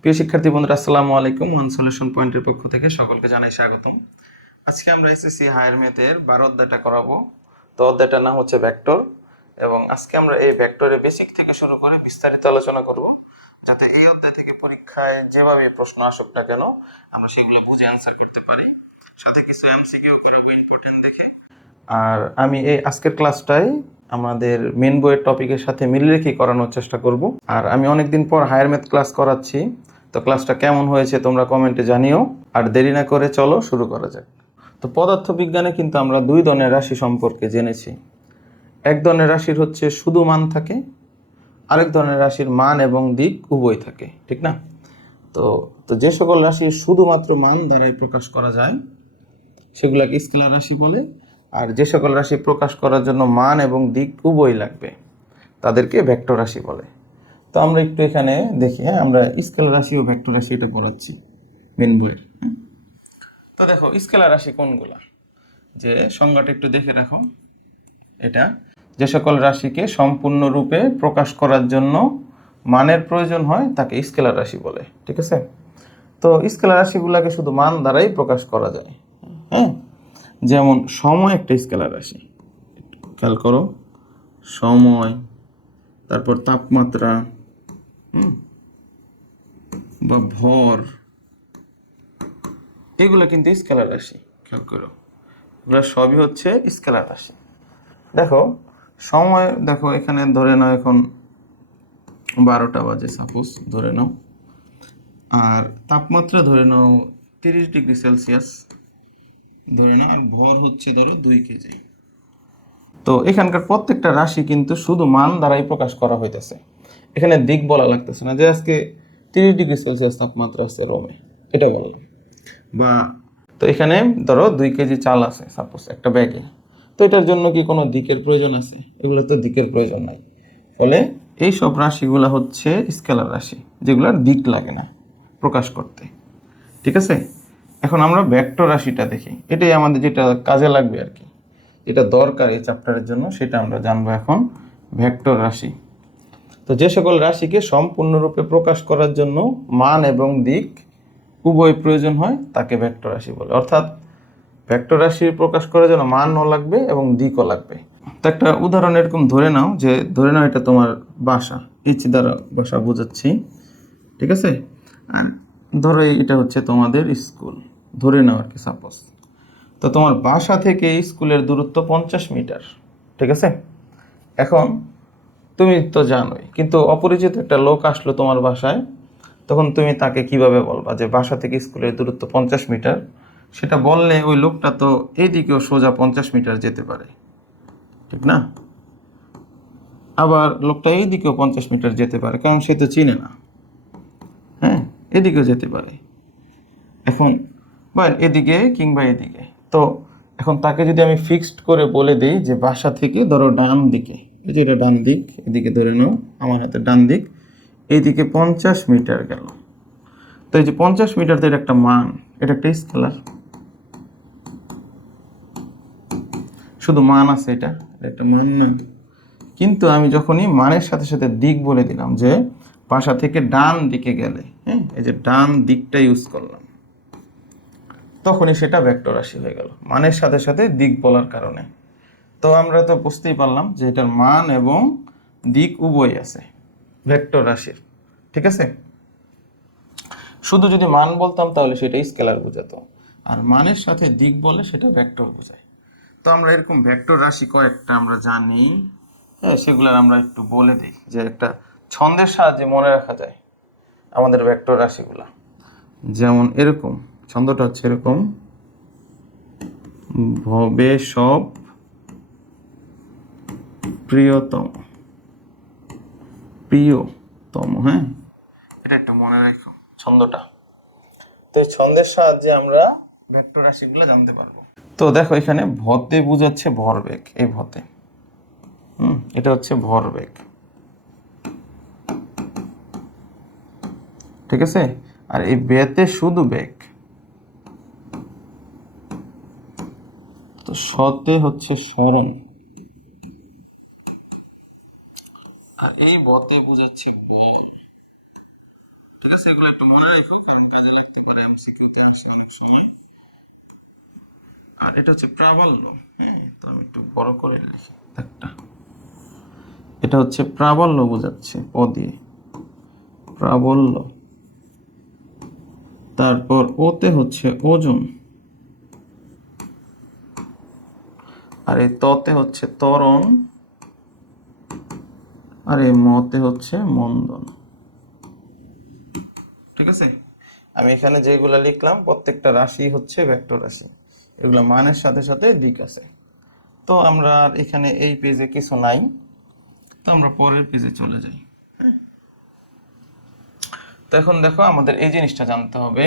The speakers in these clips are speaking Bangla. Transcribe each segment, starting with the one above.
প্রিয় শিক্ষার্থী বন্ধুরা, আসসালামু আলাইকুম। ওয়ান সলিউশন পয়েন্টের পক্ষ থেকে সকলকে জানাই স্বাগতম। আজকে আমরা এসএসসি হায়ার ম্যাথের 12 অধ্যায়টা করাবো। তো অধ্যায়টার নাম হচ্ছে ভেক্টর, এবং আজকে আমরা এই ভেক্টরের বেসিক থেকে শুরু করে বিস্তারিত আলোচনা করব, যাতে এই অধ্যায় থেকে পরীক্ষায় যেভাবে প্রশ্ন আসুক না কেন আমরা সেগুলো বুঝে অ্যান্সার করতে পারি। সাথে কিছু এমসিকিউ করাবো ইম্পর্টেন্ট দেখে। আর আমি এই আজকের ক্লাসটাই আমাদের মেন বইয়ের টপিকের সাথে মিল রেখে করানোর চেষ্টা করব। আর আমি অনেকদিন পর হায়ার ম্যাথ ক্লাস করাচ্ছি, তো ক্লাসটা কেমন হয়েছে তোমরা কমেন্টে জানিও। আর দেরি না করে চলো শুরু করা যাক। তো পদার্থবিজ্ঞানে কিন্তু আমরা দুই ধরনের রাশি সম্পর্কে জেনেছি। এক ধরনের রাশির হচ্ছে শুধু মান থাকে, আরেক ধরনের রাশির মান এবং দিক উভয় থাকে, ঠিক না? তো তো যে সকল রাশি শুধুমাত্র মান দ্বারাই প্রকাশ করা যায় সেগুলাকে স্কেলার রাশি বলে, আর যে সকল রাশি প্রকাশ করার জন্য মান এবং দিক উভয় লাগবে তাদেরকে ভেক্টর রাশি বলে। তো আমরা একটু এখানে দেখি, আমরা স্কেলার রাশি ও ভেক্টর রাশি এটা পড়াচ্ছি মেন বইয়ের। তো দেখো স্কেলার রাশি কোনগুলা, যে সংজ্ঞাটা একটু দেখে রাখো। এটা যে সকল রাশিকে সম্পূর্ণরূপে প্রকাশ করার জন্য মানের প্রয়োজন হয় তাকে স্কেলার রাশি বলে, ঠিক আছে? তো স্কেলার রাশিগুলোকে শুধু মান দ্বারাই প্রকাশ করা যায়। হ্যাঁ, যেমন সময় একটা স্কেলার রাশি, খেয়াল করো, সময়, তারপর তাপমাত্রা বা ভর, এগুলো কিন্তু স্কেলার রাশি। খেয়াল করো, এগুলো সবই হচ্ছে স্কেলার রাশি। দেখো সময়, দেখো এখানে ধরে নাও এখন 12টা বাজে সাপোজ ধরে নাও, আর তাপমাত্রা ধরে নাও 30 ডিগ্রি সেলসিয়াস ধরে নাও, আর ভর হচ্ছে ধরো 2 কেজি। তো এখানকার প্রত্যেকটা রাশি কিন্তু শুধু মান দ্বারাই প্রকাশ করা হইতেছে, এখানে দিক বলা লাগতেছে না যে আজকে 30 ডিগ্রি সেলসিয়াস তাপমাত্রা আছে রোমে, এটা বললাম। বা তো এখানে ধরো 2 কেজি চাল আছে সাপোজ একটা ব্যাগে, তো এটার জন্য কি কোনো দিকের প্রয়োজন আছে? এগুলো তো দিকের প্রয়োজন নাই। ফলে এই সব রাশিগুলো হচ্ছে স্কেলার রাশি, যেগুলোর দিক লাগে না প্রকাশ করতে, ঠিক আছে? এখন আমরা ভেক্টর রাশিটা দেখি, এটাই আমাদের যেটা কাজে লাগবে আর কি, এটা দরকার এই চ্যাপ্টারের জন্য, সেটা আমরা জানবো এখন। ভেক্টর রাশি, তো যে সকল রাশিকে সম্পূর্ণরূপে প্রকাশ করার জন্য মান এবং দিক উভয় প্রয়োজন হয় তাকে ভেক্টর রাশি বলে। অর্থাৎ ভেক্টর রাশি প্রকাশ করার জন্য মানও লাগবে এবং দিকও লাগবে। তো একটা উদাহরণ এরকম ধরে নাও, যে ধরে নাও এটা তোমার বাসা, এইচ দ্বারা বাসা বোঝাচ্ছি, ঠিক আছে? আর ধরো এটা হচ্ছে তোমাদের স্কুল, ধরে নাও আর কি সাপোজ। তো তোমার বাসা থেকে স্কুলের দূরত্ব 50 মিটার, ঠিক আছে? এখন তুমি তো জানোই, কিন্তু অপরিচিত একটা লোক আসলো তোমার বাসায়, তখন তুমি তাকে কিভাবে বলবা যে বাসা থেকে স্কুলের দূরত্ব 50 মিটার? সেটা বললে ওই লোকটা তো এইদিকেও সোজা 50 মিটার যেতে পারে, ঠিক না? আবার লোকটা এইদিকেও 50 মিটার যেতে পারে, কারণ সে তো চিনে না। হ্যাঁ, এদিকেও যেতে পারে, এখন বা এদিকে কিংবা এদিকে। তো এখন তাকে যদি আমি ফিক্সড করে বলে দিই যে বাসা থেকে ধরো ডান দিকে, এই যে এটা ডান দিক, এদিকে ধরে নাও আমার হাতে ডান দিক, এইদিকে 50 মিটার গেল। তো এই যে 50 মিটার, তো এটা একটা মান, এটা একটা স্কেলার, শুধু মান আছে, এটা একটা মান না। কিন্তু আমি যখনই মানের সাথে সাথে দিক বলে দিলাম, যে বাসা থেকে ডান দিকে গেলে, হ্যাঁ, এই যে ডান দিকটা ইউজ করলাম, তখনই সেটা ভেক্টর রাশি হয়ে গেল মানের সাথে সাথে দিক বলার কারণে। তো আমরা তো বুঝতেই পারলাম যে এটার মান এবং দিক উভয় আছে ভেক্টর রাশির, ঠিক আছে? শুধু যদি মান বলতাম তাহলে সেটা স্কেলার বোঝাতো, আর মানের সাথে দিক বলে সেটা ভেক্টর বোঝায়। তো আমরা এরকম ভেক্টর রাশি কয়েকটা আমরা জানি, হ্যাঁ, সেগুলোর আমরা একটু বলে দিই, যে একটা ছন্দের সাহায্যে মনে রাখা যায় আমাদের ভেক্টর রাশিগুলা। যেমন এরকম ছন্দটা হচ্ছে এরকম, ভবে সব প্রিয়তম, প্রিয়তম, হ্যাঁ, এটা একটু মনে রাখো ছন্দটা। তো এই ছন্দের সাহায্যে আমরা ভেক্টর রাশিগুলো জানতে পারবো। তো দেখো এখানে ভতে বোঝাচ্ছে ভরবেগ, এই ভতে, এটা হচ্ছে ভরবেগ, ঠিক আছে? আর এই বেতে শুধু বেগ, তো সতে হচ্ছে সরণ, আর এই বতে বোঝাচ্ছে বল। ঠিক আছে, এগুলো একটু মনে রাখো, কারণ কাজে লাগতে পারে, এমসিকিউতে আসে অনেক সময়। আর এটা হচ্ছে প্রাবল্য। হ্যাঁ, তো আমি একটু বড় করে লিখি একটা। এটা হচ্ছে প্রাবল্য বোঝাচ্ছে প দিয়ে, প্রাবল্য। তারপর ওতে হচ্ছে ওজন, আর এই ততে হচ্ছে ত্বরণ, আর এই মতে হচ্ছে মন্দন। ঠিক আছে, আমি এখানে যেগুলো লিখলাম প্রত্যেকটা রাশি হচ্ছে ভেক্টর রাশি, এগুলো মানের সাথে সাথে দিক আছে। তো আমরা আর এখানে এই পেজে কিছু নাই, তো আমরা পরের পেজে চলে যাই। তো এখন দেখো আমাদের এই জিনিসটা জানতে হবে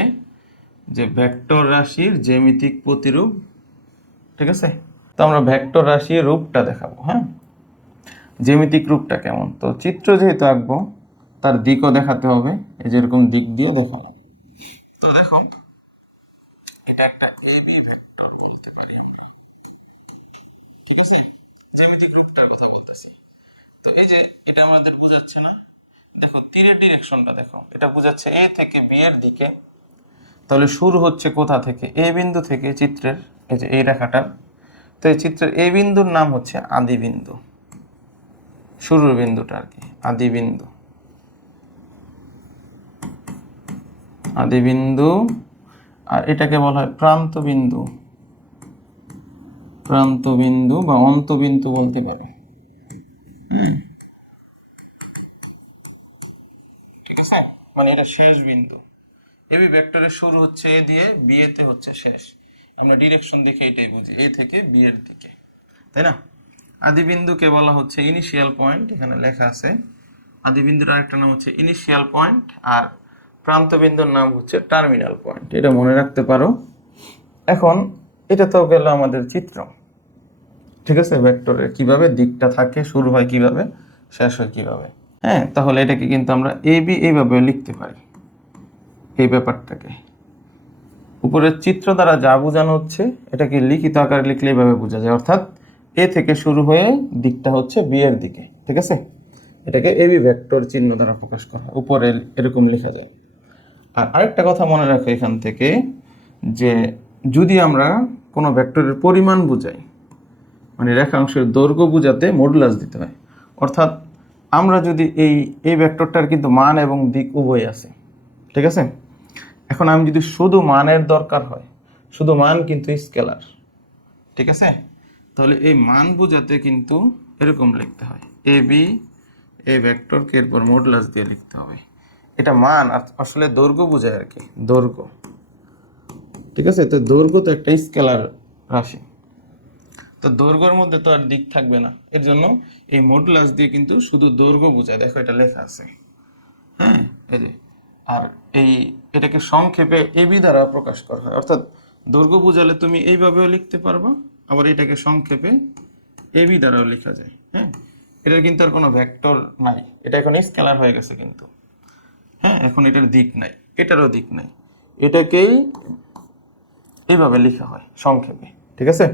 যে ভেক্টর রাশির জ্যামিতিক প্রতিরূপ। ঠিক আছে, তো আমরা ভেক্টর রাশির রূপটা দেখাবো। হ্যাঁ, জ্যামিতিক রূপটা কেমন, তো চিত্র যেহেতু আঁকবো তার দিকও দেখাতে হবে, এই যেরকম দিক দিয়ে দেখালাম। তো দেখো এটা একটা এবি ভেক্টর বলতে পারি আমরা। ঠিক আছে, জ্যামিতিক রূপটার কথা বলতেছি। তো এই যে এটা আমাদের বোঝাচ্ছে না, দেখো তীরের ডিরেকশনটা দেখো, এটা বোঝাচ্ছে এ থেকে বি এর দিকে। তাহলে শুরু হচ্ছে কোথা থেকে, এ বিন্দু থেকে চিত্রের, এই যে এই রেখাটা। তো এই চিত্রের এ বিন্দুর নাম হচ্ছে আদি বিন্দু, শুরুর বিন্দুটা আর কি, আদি বিন্দু, আদি বিন্দু। আর এটাকে বলা হয় প্রান্ত বিন্দু, প্রান্ত বিন্দু বা অন্তবিন্দু বলতে পারে। ঠিক আছে, মানে এটা শেষ বিন্দু। এবি ভেক্টরের শুরু হচ্ছে এ দিয়ে, বি এ তে হচ্ছে শেষ। আমরা ডিরেকশন দেখে এটাই বুঝি, এ থেকে বি এর দিকে, তাই না? আদি বিন্দুকে বলা হচ্ছে ইনিশিয়াল পয়েন্ট, এখানে লেখা আছে। আদি বিন্দুর আরেকটা নাম হচ্ছে ইনিশিয়াল পয়েন্ট, আর প্রান্ত বিন্দুর নাম হচ্ছে টার্মিনাল পয়েন্ট, এটা মনে রাখতে পারো। এখন এটা তো গেল আমাদের চিত্র। ঠিক আছে, ভেক্টরের কিভাবে দিকটা থাকে, শুরু হয় কিভাবে, শেষ হয় কিভাবে। হ্যাঁ, তাহলে এটাকে কিন্তু আমরা এ বি এইভাবে লিখতে পারি। এই ব্যাপারটাকে উপরের চিত্র দ্বারা যা বোঝানো হচ্ছে এটাকে লিখিত আকারে লিখলে এইভাবে বোঝা যায়, অর্থাৎ এ থেকে শুরু হয়ে দিকটা হচ্ছে বি এর দিকে। ঠিক আছে, এটাকে এবি ভেক্টর চিহ্ন দ্বারা প্রকাশ করা হয়, উপরে এরকম লেখা যায়। আর আরেকটা কথা মনে রাখো এখান থেকে, যে যদি আমরা কোনো ভেক্টরের পরিমাণ বুঝাই, মানে রেখাংশের দৈর্ঘ্য বোঝাতে মডুলাস দিতে হয়। অর্থাৎ আমরা যদি এই ভেক্টরটার কিন্তু মান এবং দিক উভয় আছে। ঠিক আছে, এখন আমি যদি শুধু মানের দরকার হয়, শুধু মান কিন্তু স্কেলার। ঠিক আছে, তাহলে এই মান বোঝাতে কিন্তু এরকম লিখতে হয়, এ বি এ ভেক্টরকে এরপর মডুলাস দিয়ে লিখতে হবে। এটা মান আসলে দৈর্ঘ্য বোঝায় আর কি, দৈর্ঘ্য। ঠিক আছে, তো দৈর্ঘ্য তো একটা স্কেলার রাশি, তো দৈর্ঘ্যের মধ্যে তো আর দিক থাকবে না, এর জন্য এই মডুলাস দিয়ে কিন্তু শুধু দৈর্ঘ্য বোঝায়। দেখো এটা লেখা আছে, হ্যাঁ, এই যে। আর এটাকে সংক্ষেপে এবি দ্বারা প্রকাশ করা হয়, অর্থাৎ দৈর্ঘ্য বোঝালে তুমি এইভাবেও লিখতে পারবা, আবার এটাকে সংক্ষেপে এবি দ্বারাও লেখা যায়। হ্যাঁ, এটার কিন্তু আর কোনো ভেক্টর নাই, এটা এখন স্কেলার হয়ে গেছে কিন্তু। হ্যাঁ, এখন এটার দিক নাই, এটারও দিক নাই, এটাকেই এইভাবে লেখা হয় সংক্ষেপে। ঠিক আছে,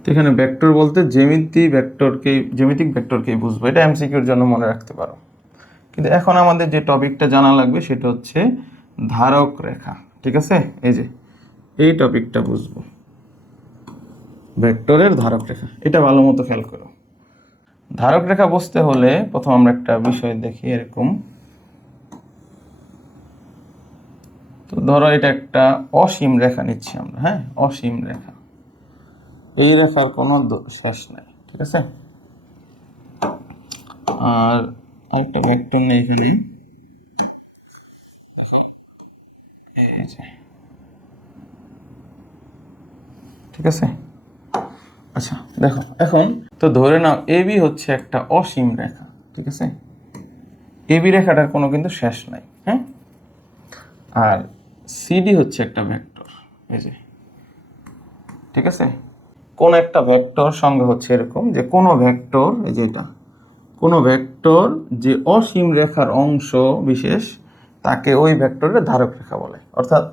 তো এখানে ভেক্টর বলতে জ্যামিতিক ভেক্টরকেই বুঝবো, এটা এমসিকিউর জন্য মনে রাখতে পারো। কিন্তু এখন আমাদের যে টপিকটা জানা লাগবে সেটা হচ্ছে ধারক রেখা। ঠিক আছে, এই যে এই টপিকটা বুঝবো, ভেক্টরের ধারক রেখা, এটা ভালো মতো খেয়াল করো। ধারক রেখা বুঝতে হলে প্রথম আমরা একটা বিষয় দেখি এরকম। তো ধরো এটা একটা অসীম রেখা নিচ্ছি আমরা, হ্যাঁ, অসীম রেখা, এই রেখার কোনো শেষ নাই। ঠিক আছে, আর আরেকটা ভেক্টর নেই এখানে, এই যে। ঠিক আছে, আচ্ছা দেখো এখন, তো ধরে নাও এবি হচ্ছে একটা অসীম রেখা। ঠিক আছে, এবি রেখাটার কোনো কিন্তু শেষ নাই। হ্যাঁ, আর সিডি হচ্ছে একটা ভেক্টর, এই যে। ঠিক আছে, কোন একটা ভেক্টর সঙ্গে হচ্ছে এরকম যে কোনো ভেক্টর, এই যে এটা, কোনো ভেক্টর যে অসীম রেখার অংশ বিশেষ, তাকে ওই ভেক্টরের ধারক রেখা বলে। অর্থাৎ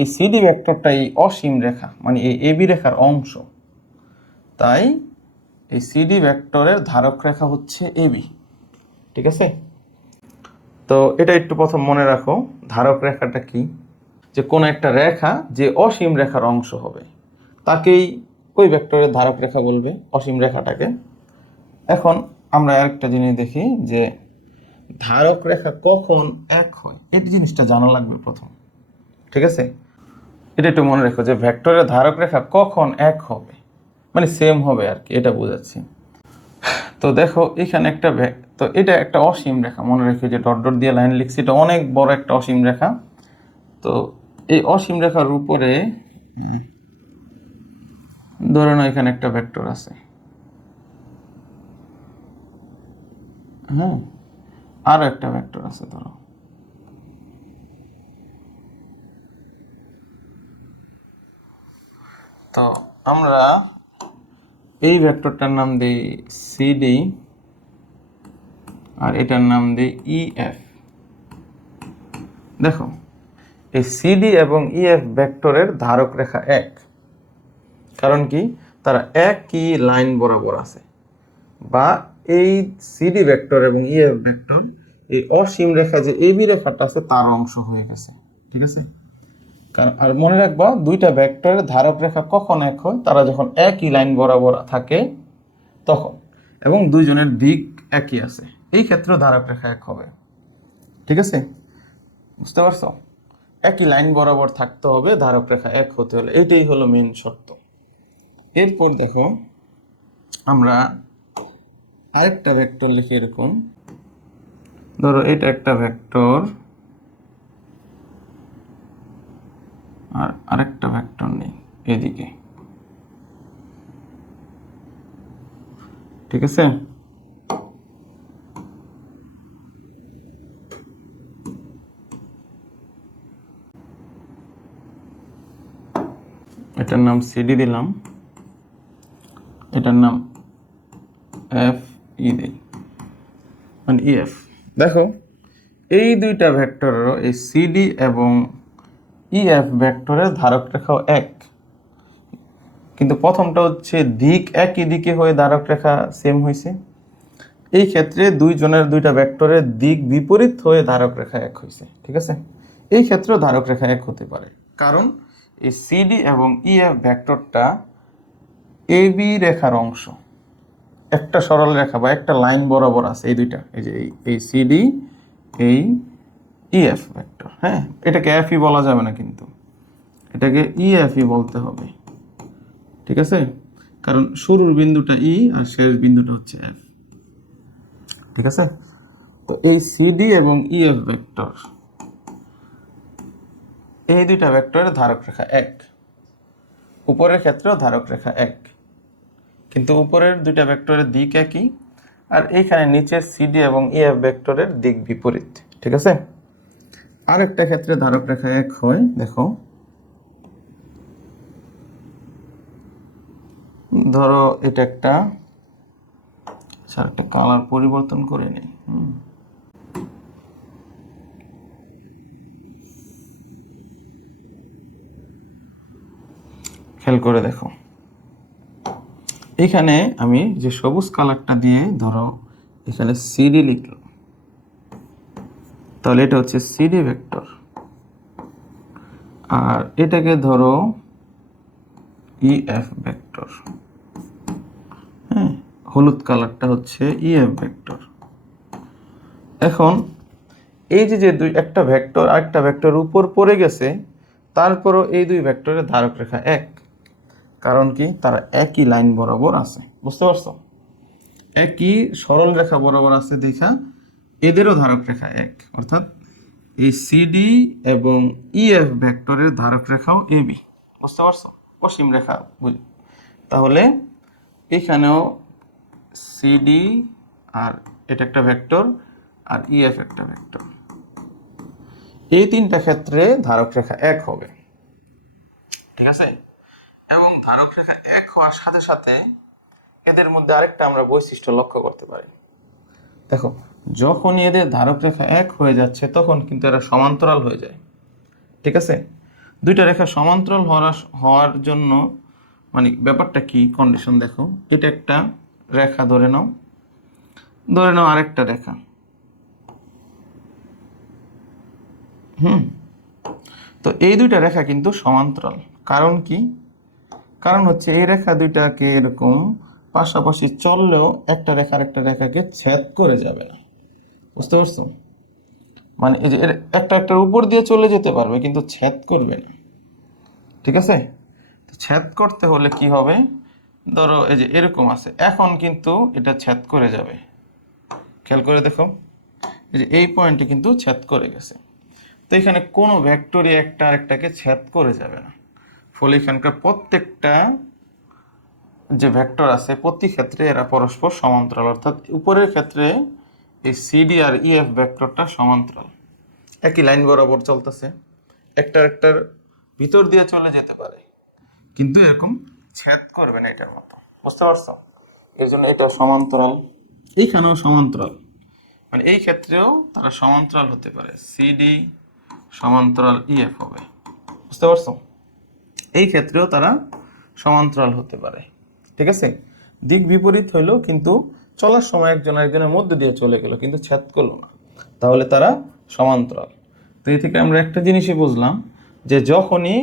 এই সিডি ভেক্টরটা এই অসীম রেখা, মানে এই এবি রেখার অংশ, তাই এই সিডি ভেক্টরের ধারক রেখা হচ্ছে এবি। ঠিক আছে, তো এটা একটু প্রথম মনে রাখো, ধারক রেখাটা কি, যে কোনো একটা রেখা যে অসীম রেখার অংশ হবে তাকেই ওই ভেক্টরের ধারক রেখা বলবে, অসীম রেখাটাকে। এখন আমরা আরেকটা জিনিস দেখি যে ধারক রেখা কখন এক হয়, এই জিনিসটা জানা লাগবে প্রথম। ঠিক আছে, এটা একটু মনে রেখো যে ভেক্টরের ধারক রেখা কখন এক হবে, মানে সেম হবে আর কি, এটা বোঝাচ্ছি। তো দেখো এখানে একটা তো এটা একটা অসীম রেখা, মনে রেখো যে ডট ডট দিয়ে লাইন লিখছি, এটা অনেক বড় একটা অসীম রেখা। তো এই অসীম রেখার উপরে ধরে নাও এখানে একটা ভেক্টর আছে, হ্যাঁ, আরো একটা ভেক্টর আছে ধরো। তো আমরা এই ভেক্টরটার নাম দিই সিডি আর এটার নাম দিই ইএফ। দেখো এই সিডি এবং ইএফ ভেক্টরের ধারক রেখা এক, কারণ কি তারা একই লাইন বরাবর আছে, বা এই সিডি ভেক্টর এবং ইএফ ভেক্টর এই অসীম রেখা যে এবি রেখাটা আছে তার অংশ হয়ে গেছে। ঠিক আছে, কারণ আর মনে রাখবা দুইটা ভেক্টরের ধারক রেখা কখন এক হয়, তারা যখন একই লাইন বরাবর থাকে তখন, এবং দুইজনের দিক একই আছে, এই ক্ষেত্রেও ধারক রেখা এক হবে। ঠিক আছে, বুঝতে পারছো? একই লাইন বরাবর থাকতে হবে ধারক রেখা এক হতে হলে, এইটাই হলো মেন শর্ত। এরপর দেখো আমরা আরেকটা ভেক্টর লিখি এরকম, ধরো এটা একটা ভেক্টর আর আরেকটা ভেক্টর নেই এদিকে। ঠিক আছে, এটার নাম সিডি দিলাম, এটার নাম এফ ই দিই, মানে ইএফ। দেখো এই দুইটা ভেক্টরেরও এই সিডি এবং ইএফ ভেক্টরের ধারক রেখাও এক, কিন্তু প্রথমটা হচ্ছে দিক একই দিকে হয়ে ধারক রেখা সেম হয়েছে, এই ক্ষেত্রে দুইজনের দুইটা ভেক্টরের দিক বিপরীত হয়ে ধারক রেখা এক হয়েছে। ঠিক আছে, এই ক্ষেত্রেও ধারক রেখা এক হতে পারে, কারণ এই সিডি এবং ইএফ ভেক্টরটা এবি রেখার অংশ, একটা সরল রেখা বা একটা লাইন বরাবর আছে এই দুইটা, এই যে এই সিডি এই ইএফ ভেক্টর। হ্যাঁ, এটাকে এফই বলা যাবে না, কিন্তু এটাকে ইএফই বলতে হবে। ঠিক আছে, কারণ শুরুর বিন্দুটা ই আর শেষ বিন্দুটা হচ্ছে এফ। ঠিক আছে, তো এই সিডি এবং ইএফ ভেক্টর এই দুইটা ভেক্টরের ধারক রেখা এক, উপরের ক্ষেত্রেও ধারক রেখা এক, কিন্তু উপরের দুইটা ভেক্টরের দিক একই, আর এইখানে নিচের সিডি এবং ইএফ ভেক্টরের দিক বিপরীত। ঠিক আছে, আরেকটা ক্ষেত্রে ধারক রেখা এক হয়, দেখো ধরো এটা একটা কালার পরিবর্তন করে নেই। খেয়াল করে দেখো এখানে আমি যে সবুজ কালারটা দিয়ে ধরো এখানে সিডি লিখলাম, তাহলে এটা হচ্ছে সিডি ভেক্টর, আর এটাকে ধরো ইএফ ভেক্টর। হ্যাঁ, হলুদ কালারটা হচ্ছে ইএফ ভেক্টর। এখন এই যে দুই একটা ভেক্টর আরেকটা ভেক্টর উপর পড়ে গেছে, তারপরও এই দুই ভেক্টরের ধারক রেখা এক, কারণ কি তারা একই লাইন বরাবর আছে। বুঝতে পারছো? একই সরল রেখা বরাবর আছে দেখা এদেরও ধারক রেখা এক, অর্থাৎ এই সিডি এবং ইএফ ভেক্টরের ধারক রেখাও এবি। বুঝতে পারছো? অসীম রেখা তাহলে এখানেও সিডি আর এটা একটা ভেক্টর আর ইএফ একটা ভেক্টর, এই তিনটা ক্ষেত্রে ধারক রেখা এক হবে। ঠিক আছে, এবং ধারক রেখা এক হওয়ার সাথে সাথে এদের মধ্যে আরেকটা আমরা বৈশিষ্ট্য লক্ষ্য করতে পারি। দেখো যখনই এদের ধারক রেখা এক হয়ে যাচ্ছে তখন কিন্তু এরা সমান্তরাল হয়ে যায়। ঠিক আছে, দুইটা রেখা সমান্তরাল হওয়ার জন্য মানে ব্যাপারটা কি, কন্ডিশন দেখো, এটা একটা রেখা ধরে নাও আরেকটা রেখা, হুম, তো এই দুইটা রেখা কিন্তু সমান্তরাল। কারণ কি? কারণ হচ্ছে এই রেখা দুইটাকে এরকম পাশাপাশি চললেও একটা রেখা আরেকটা রেখাকে ছেদ করে যাবে না। বুঝতে পারছো? মানে এই যে একটা একটার উপর দিয়ে চলে যেতে পারবে কিন্তু ছেদ করবে না। ঠিক আছে? তো ছেদ করতে হলে কি হবে? ধরো এই যে এরকম আছে, এখন কিন্তু এটা ছেদ করে যাবে। খেয়াল করে দেখো, এই যে এই পয়েন্টে কিন্তু ছেদ করে গেছে। তো এখানে কোনো ভেক্টরই একটা আরেকটাকে ছেদ করে যাবে না। ফলে এখানকার প্রত্যেকটা যে ভেক্টর আছে প্রতি ক্ষেত্রে এরা পরস্পর সমান্তরাল, অর্থাৎ উপরের ক্ষেত্রে এই সিডি আর ইএফ ভেক্টরটা সমান্তরাল, একই লাইন বরাবর চলতেছে, একটা একটার ভিতর দিয়ে চলে যেতে পারে কিন্তু এরকম ছেদ করবে না এটার মতো। বুঝতে পারছো? এই জন্য এটা সমান্তরাল, এইখানেও সমান্তরাল, মানে এই ক্ষেত্রেও তারা সমান্তরাল হতে পারে, সিডি সমান্তরাল ইএফ হবে। বুঝতে পারছো? এই ক্ষেত্রেও তারা সমান্তরাল হতে পারে। ঠিক আছে? দিক বিপরীত হইলো কিন্তু চলার সময় একজন একজনের মধ্যে দিয়ে চলে গেল কিন্তু ছেদ করলো না, তাহলে তারা সমান্তরাল। তো এই থেকে আমরা একটা জিনিসই বুঝলাম যে যখনই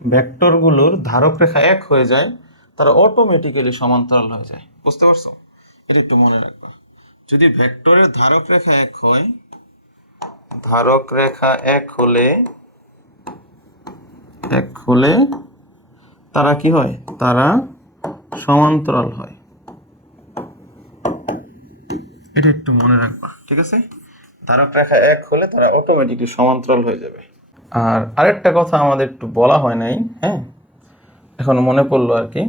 ভেক্টরগুলোর ধারক রেখা এক হয়ে যায় তারা অটোমেটিক্যালি সমান্তরাল হয়ে যায়। বুঝতে পারছো? এটা একটু মনে রাখবা। যদি ভেক্টরের ধারক রেখা এক হয়, ধারক রেখা এক হলে তারা কি হয়? তারা সমান্তরাল হয়। এটা একটু মনে রাখবা। ঠিক আছে? ধারক রেখা এক হলে তারা অটোমেটিকলি সমান্তরাল হয়ে যাবে। আর আরেকটা কথা আমাদের একটু বলা হয় নাই, হ্যাঁ, এখন মনে পড়লো আর কি।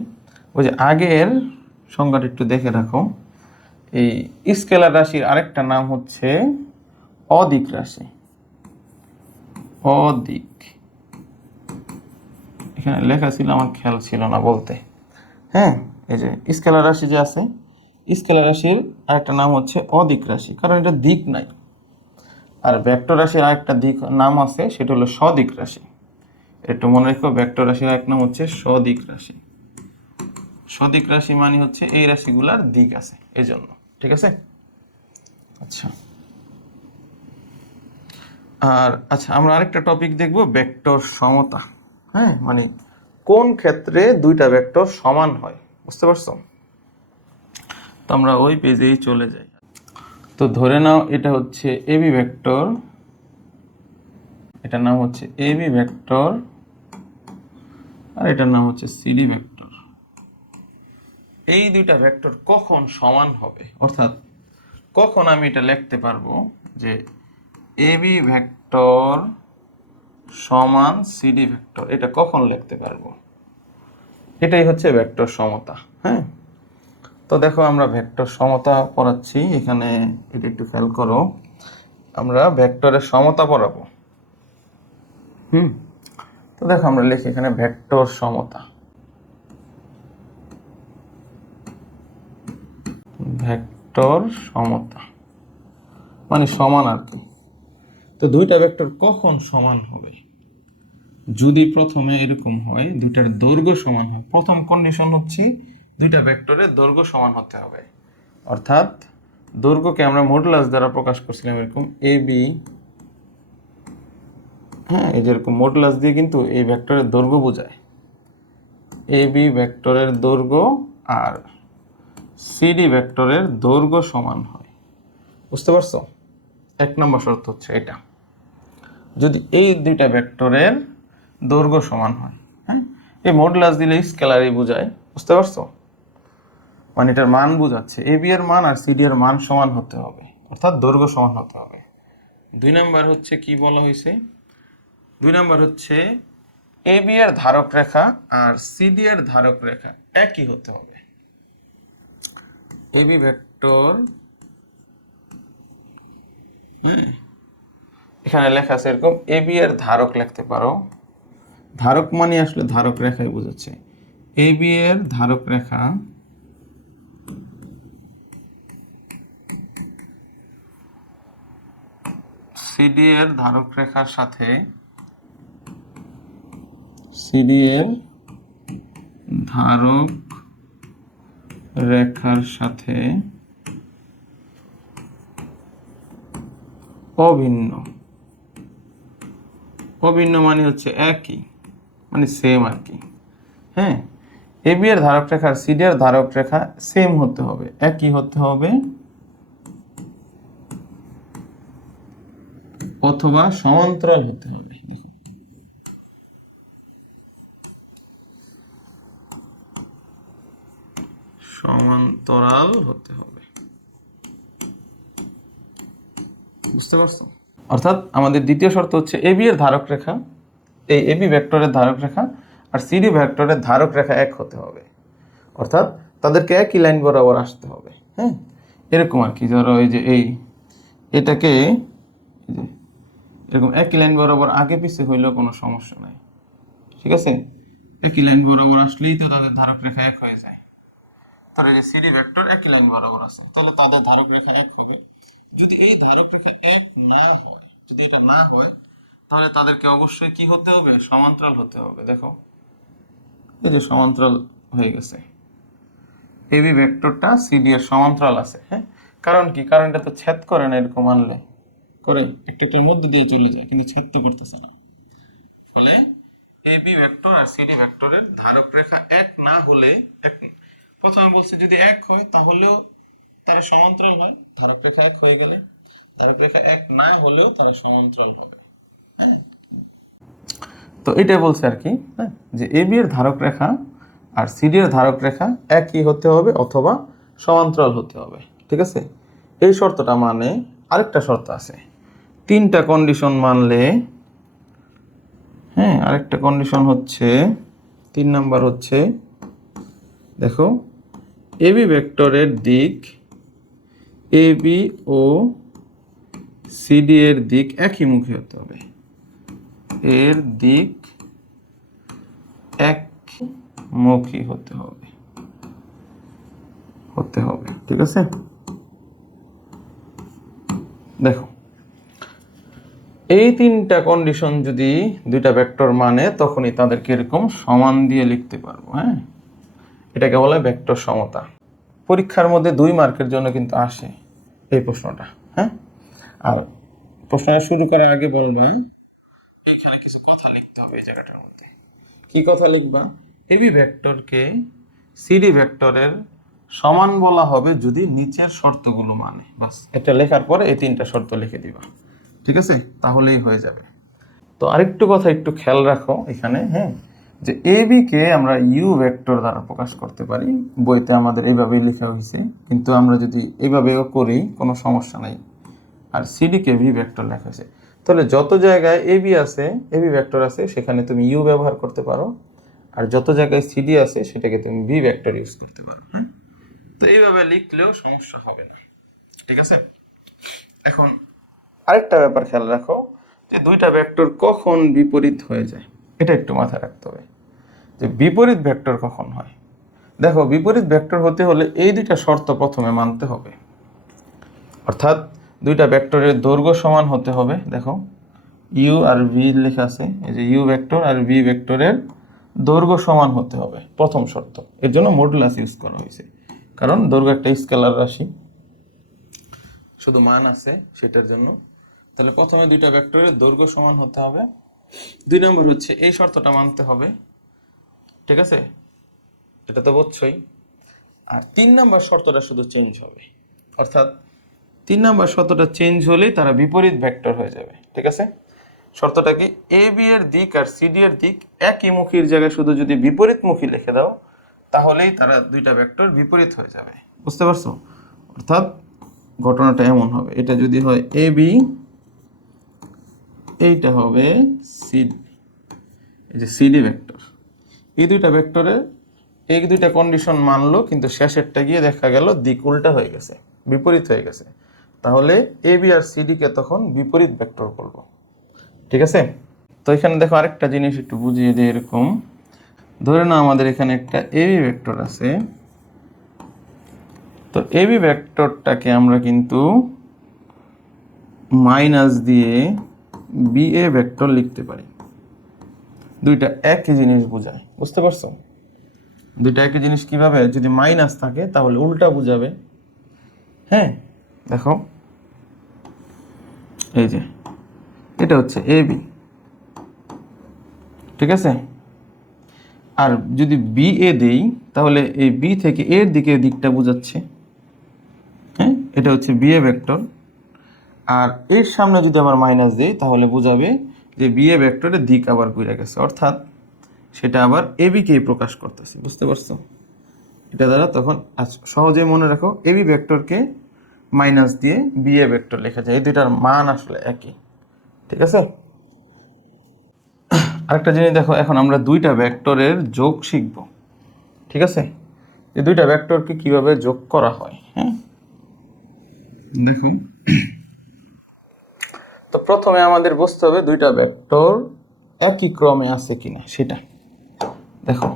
ওই যে আগের সংজ্ঞাটা একটু দেখে রাখো। এই স্কেলার রাশির আরেকটা নাম হচ্ছে অদিক রাশি। অদিক এখানে লেখা ছিল, আমার খেয়াল ছিল না বলতে। হ্যাঁ, এই যে স্কেলার রাশি যে আছে, স্কেলার রাশির আরেকটা নাম হচ্ছে অদিক রাশি, কারণ এটা দিক নাই। আর ভেক্টর রাশির আরেকটা দিক নাম আছে, সেটা হলো সদিক রাশি। একটু মনে রেখো, ভেক্টর রাশির এক নাম হচ্ছে সদিক রাশি। সদিক রাশি মানে হচ্ছে এই রাশিগুলার দিক আছে এই জন্য। ঠিক আছে? আচ্ছা, আর আচ্ছা আমরা আরেকটা টপিক দেখব, ভেক্টর সমতা। হ্যাঁ, মানে কোন ক্ষেত্রে দুইটা ভেক্টর সমান হয়। বুঝতে পারছো? তো আমরা ওই পেজেই চলে যাই। তো ধরে নাও এটা হচ্ছে এবি ভেক্টর, এটার নাম হচ্ছে এবি ভেক্টর, আর এটার নাম হচ্ছে সিডি ভেক্টর। এই দুইটা ভেক্টর কখন সমান হবে, অর্থাৎ কখন আমি এটা লিখতে পারবো যে এবি ভেক্টর সমান সিডি ভেক্টর, এটা কখন লিখতে পারবো? এটাই হচ্ছে ভেক্টর সমতা। হ্যাঁ, তো দেখো আমরা ভেক্টর সমতা পড়াচ্ছি এখানে, এটা একটু খেয়াল করো, আমরা ভেক্টরের সমতা পড়াবো। তো দেখো আমরা লিখি এখানে ভেক্টর সমতা। ভেক্টর সমতা মানে সমান আর কি। তো দুইটা ভেক্টর কখন সমান হবে? যদি প্রথমে এরকম হয় দুইটার দৈর্ঘ্য সমান হয়, প্রথম কন্ডিশন হচ্ছে দুইটা ভেক্টরের দৈর্ঘ্য সমান হতে হবে। অর্থাৎ দৈর্ঘ্যকে আমরা মডুলাস দ্বারা প্রকাশ করছিলাম এরকম এ বি। হ্যাঁ, এই যেরকম মডুলাস দিয়ে কিন্তু এই ভেক্টরের দৈর্ঘ্য বোঝায়। এ বি ভেক্টরের দৈর্ঘ্য আর সিডি ভেক্টরের দৈর্ঘ্য সমান হয়। বুঝতে পারছো? এক নম্বর শর্ত হচ্ছে এটা, যদি এই দুইটা ভেক্টরের দৈর্ঘ্য সমান হয়। হ্যাঁ, এই মডুলাস দিলে স্কেলারই বোঝায়। বুঝতে পারছো? মানে এটার মান বোঝাচ্ছে এ বি এর মান আর সিডি এর মান সমান হতে হবে, অর্থাৎ দৈর্ঘ্য সমান হতে হবে। দুই নাম্বার হচ্ছে কি বলা হয়েছে? দুই নাম্বার হচ্ছে এ বি এর ধারক রেখা আর সিডি এর ধারক রেখা একই হতে হবে। এ বি ভেক্টর, এখানে লেখা আছে এরকম, এ বি এর ধারক লিখতে পারো। ধারক মানে আসলে ধারক রেখাই বোঝাচ্ছে। এ বি এর ধারক রেখা সিডি এর ধারক রেখার সাথে, সিডি এর ধারক রেখার সাথে অভিন্ন। অভিন্ন মানে হচ্ছে একই, মানে সেম আর কি। হ্যাঁ, এবি এর ধারক রেখা আর সিডি এর ধারক রেখা সেম হতে হবে, একই হতে হবে, অথবা সমান্তরাল হতে হবে। সমান্তরাল হতে হবে, বুঝতে পারছো? অর্থাৎ আমাদের দ্বিতীয় শর্ত হচ্ছে এবি এর ধারক রেখা, এই এবি ভেক্টরের ধারক রেখা আর সিডি ভেক্টরের ধারক রেখা এক হতে হবে, অর্থাৎ তাদেরকে একই লাইন বরাবর আসতে হবে। হ্যাঁ, এরকম আর কি। ধরো এই যে এটাকে এরকম একই লাইন বরাবর আগে পিছে হইলেও কোনো সমস্যা নাই, ঠিক আছে? একই লাইন বরাবর আসলেই তো তাদের ধারক রেখা এক হয়ে যায়। তাহলে যে সিডি ভেক্টর একই লাইন বরাবর আছে, তাহলে তাদের ধারক রেখা এক হবে। যদি এই ধারক রেখা এক না হয়, যদি এটা না হয়, তাহলে তাদেরকে অবশ্যই কি হতে হবে? সমান্তরাল হতে হবে। দেখো এই যে সমান্তরাল হয়ে গেছে, এবি ভেক্টরটা সিডি এর সমান্তরাল আছে। হ্যাঁ, কারণ কি? কারণ এটা তো ছেদ করে না, এরকম আনলে করে একটা একটার মধ্যে দিয়ে চলে যায়, কিন্তু ছেদ তো করতেছে না। ফলে এবি ভেক্টর আর সিডি ভেক্টরের ধারক রেখা এক না হলে, এক প্রথমে বলছি যদি এক হয় তাহলেও তারা সমান্তরাল হয়, ধারক রেখা এক হয়ে গেলে। ধারক রেখা এক না হলেও তারা সমান্তরাল হবে। তো এটাই বলছে আর কি, হ্যাঁ, যে এবি এর ধারক রেখা আর সিডি এর ধারক রেখা একই হতে হবে অথবা সমান্তরাল হতে হবে, ঠিক আছে? এই শর্তটা মানে আরেকটা শর্ত আছে, তিনটা কন্ডিশন মানলে। হ্যাঁ, আরেকটা কন্ডিশন হচ্ছে, 3 নাম্বার হচ্ছে, দেখো এবি ভেক্টরের দিক, এবি ও সিডি এর দিক একই মুখী হতে হবে, এর দিক একমুখী হতে হবে, ঠিক আছে? দেখো এই তিনটা কন্ডিশন যদি দুইটা ভেক্টর মানে, তখনই তাদেরকে এরকম সমান দিয়ে লিখতে পারবো। হ্যাঁ, এটাকে বলে ভেক্টর সমতা। পরীক্ষার মধ্যে 2 মার্কের জন্য কিন্তু আসে এই প্রশ্নটা। হ্যাঁ, আর প্রশ্নটা শুরু করার আগে বলবে এখানে কিছু কথা লিখতে হবে এই জায়গাটার মধ্যে। কি কথা লিখবা? এবি ভেক্টরকে সিডি ভেক্টরের সমান বলা হবে যদি নিচের শর্তগুলো মানে। বাস, এটা লেখার পরে এই তিনটা শর্ত লিখে দিবা, ঠিক আছে? তাহলেই হয়ে যাবে। তো আরেকটু কথা একটু খেয়াল রাখো এখানে, হ্যাঁ, যে এবি কে আমরা ইউ ভেক্টর দ্বারা প্রকাশ করতে পারি, বইতে আমাদের এইভাবেই লেখা হয়েছে, কিন্তু আমরা যদি এইভাবেও করি কোনো সমস্যা নাই। আর সিডি কে ভি ভেক্টর লেখা হয়েছে, তাহলে যত জায়গায় এবি আছে, এবি ভেক্টর আছে, সেখানে তুমি ইউ ব্যবহার করতে পারো, আর যত জায়গায় সিডি আছে সেটাকে তুমি ভি ভেক্টর ইউজ করতে পারো। হ্যাঁ, তো এইভাবে লিখলেও সমস্যা হবে না, ঠিক আছে? এখন আরেকটা ব্যাপার খেয়াল রাখো, যে দুইটা ভেক্টর কখন বিপরীত হয়ে যায়, এটা একটু মাথায় রাখতে হবে, যে বিপরীত ভেক্টর কখন হয়। দেখো বিপরীত ভেক্টর হতে হলে এই দুইটা শর্ত প্রথমে মানতে হবে, অর্থাৎ দুইটা ভেক্টরের দৈর্ঘ্য সমান হতে হবে। দেখো ইউ আর ভি লেখা আছে, এই যে ইউ ভেক্টর আর ভি ভেক্টরের দৈর্ঘ্য সমান হতে হবে, প্রথম শর্ত। এর জন্য মডুলাস ইউজ করা হয়েছে, কারণ দৈর্ঘ্য একটা স্কেলার রাশি, শুধু মান আছে সেটার জন্য। তাহলে প্রথমে দুইটা ভেক্টরের দৈর্ঘ্য সমান হতে হবে। 2 নম্বর হচ্ছে এই শর্তটা মানতে হবে, ঠিক আছে? এটা তো বুঝছই। আর 3 নম্বর শর্তটা শুধু চেঞ্জ হবে, অর্থাৎ 3 নম্বর শর্তটা চেঞ্জ হলেই তারা বিপরীত ভেক্টর হয়ে যাবে, ঠিক আছে? শর্তটা কি? এ বি এর দিক আর সিডি এর দিক একই মুখীর জায়গায় শুধু যদি বিপরীতমুখী লিখে দাও, তাহলেই তারা দুইটা ভেক্টর বিপরীত হয়ে যাবে, বুঝতে পারছো? অর্থাৎ ঘটনাটা এমন হবে, এটা যদি হয় এ বি, এইটা হবে সিডি, এই যে সিডি ভেক্টর। এই দুইটা ভেক্টরের এই দুইটা কন্ডিশন মানলো, কিন্তু শেষেরটা গিয়ে দেখা গেল দিক উল্টা হয়ে গেছে, বিপরীত হয়ে গেছে, তাহলে এ বি আর সিডি কে তখন বিপরীত ভেক্টর বলবো, ঠিক আছে? তো এখানে দেখো আরেকটা জিনিস একটু বুঝিয়ে দিই। এরকম ধরে নাও আমাদের এখানে একটা এবি ভেক্টর আছে, তো এবি ভেক্টরটাকে আমরা কিন্তু মাইনাস দিয়ে বি এ ভেক্টর লিখতে পারি। দুইটা একই জিনিস বোঝায়, বুঝতে পারছো? দুইটা একই জিনিস কিভাবে? যদি মাইনাস থাকে তাহলে উল্টা বুঝাবে। হ্যাঁ, দেখো এই যে এটা হচ্ছে এবি, ঠিক আছে। আর যদি বি এ দেই তাহলে এই বি থেকে এর দিকে দিকটা বোঝাচ্ছে, হ্যাঁ, এটা হচ্ছে বি এ ভেক্টর। আর এর সামনে যদি আবার মাইনাস দিই তাহলে বোঝাবে যে বি এ ভেক্টরের দিক আবার ঘুরে গেছে, অর্থাৎ সেটা আবার এবিকেই প্রকাশ করতেছে। বুঝতে পারছো? এটা দ্বারা তখন সহজেই মনে রাখো এবি ভেক্টরকে মাইনাস দিয়ে বি এ ভেক্টর লেখা যায়, এই দুইটার মান আসলে একই। ঠিক আছে। আরেকটা জিনিস দেখো, এখন আমরা দুইটা ভেক্টরের যোগ শিখব। ঠিক আছে, এই দুইটা ভেক্টরকে কিভাবে যোগ করা হয়। হ্যাঁ, দেখো, তো প্রথমে আমাদের বুঝতে হবে দুইটা ভেক্টর একই ক্রমে আছে কিনা সেটা। দেখো,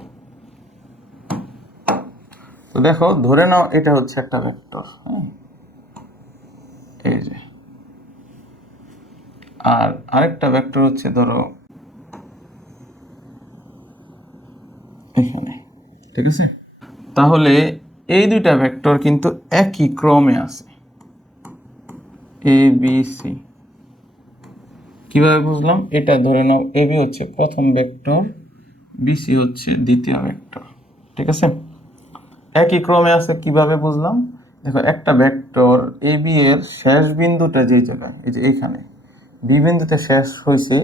তো দেখো ধরে নাও এটা হচ্ছে একটা ভেক্টর, হ্যাঁ, এই যে, আর আরেকটা ভেক্টর হচ্ছে ধরো এখানে। ঠিক আছে, তাহলে এই দুইটা ভেক্টর কিন্তু একই ক্রমে আছে, এ বি সি। কিভাবে বুঝলাম? এটা ধরে নাও এ বি হচ্ছে প্রথম ভেক্টর, বি সি হচ্ছে দ্বিতীয় ভেক্টর। ঠিক আছে, একই ক্রমে আছে কিভাবে বুঝলাম? দেখো, একটা ভেক্টর এ বি এর শেষ বিন্দুটা যেই জায়গায়, এই যে এইখানে বি বিন্দুতে শেষ হয়েছে,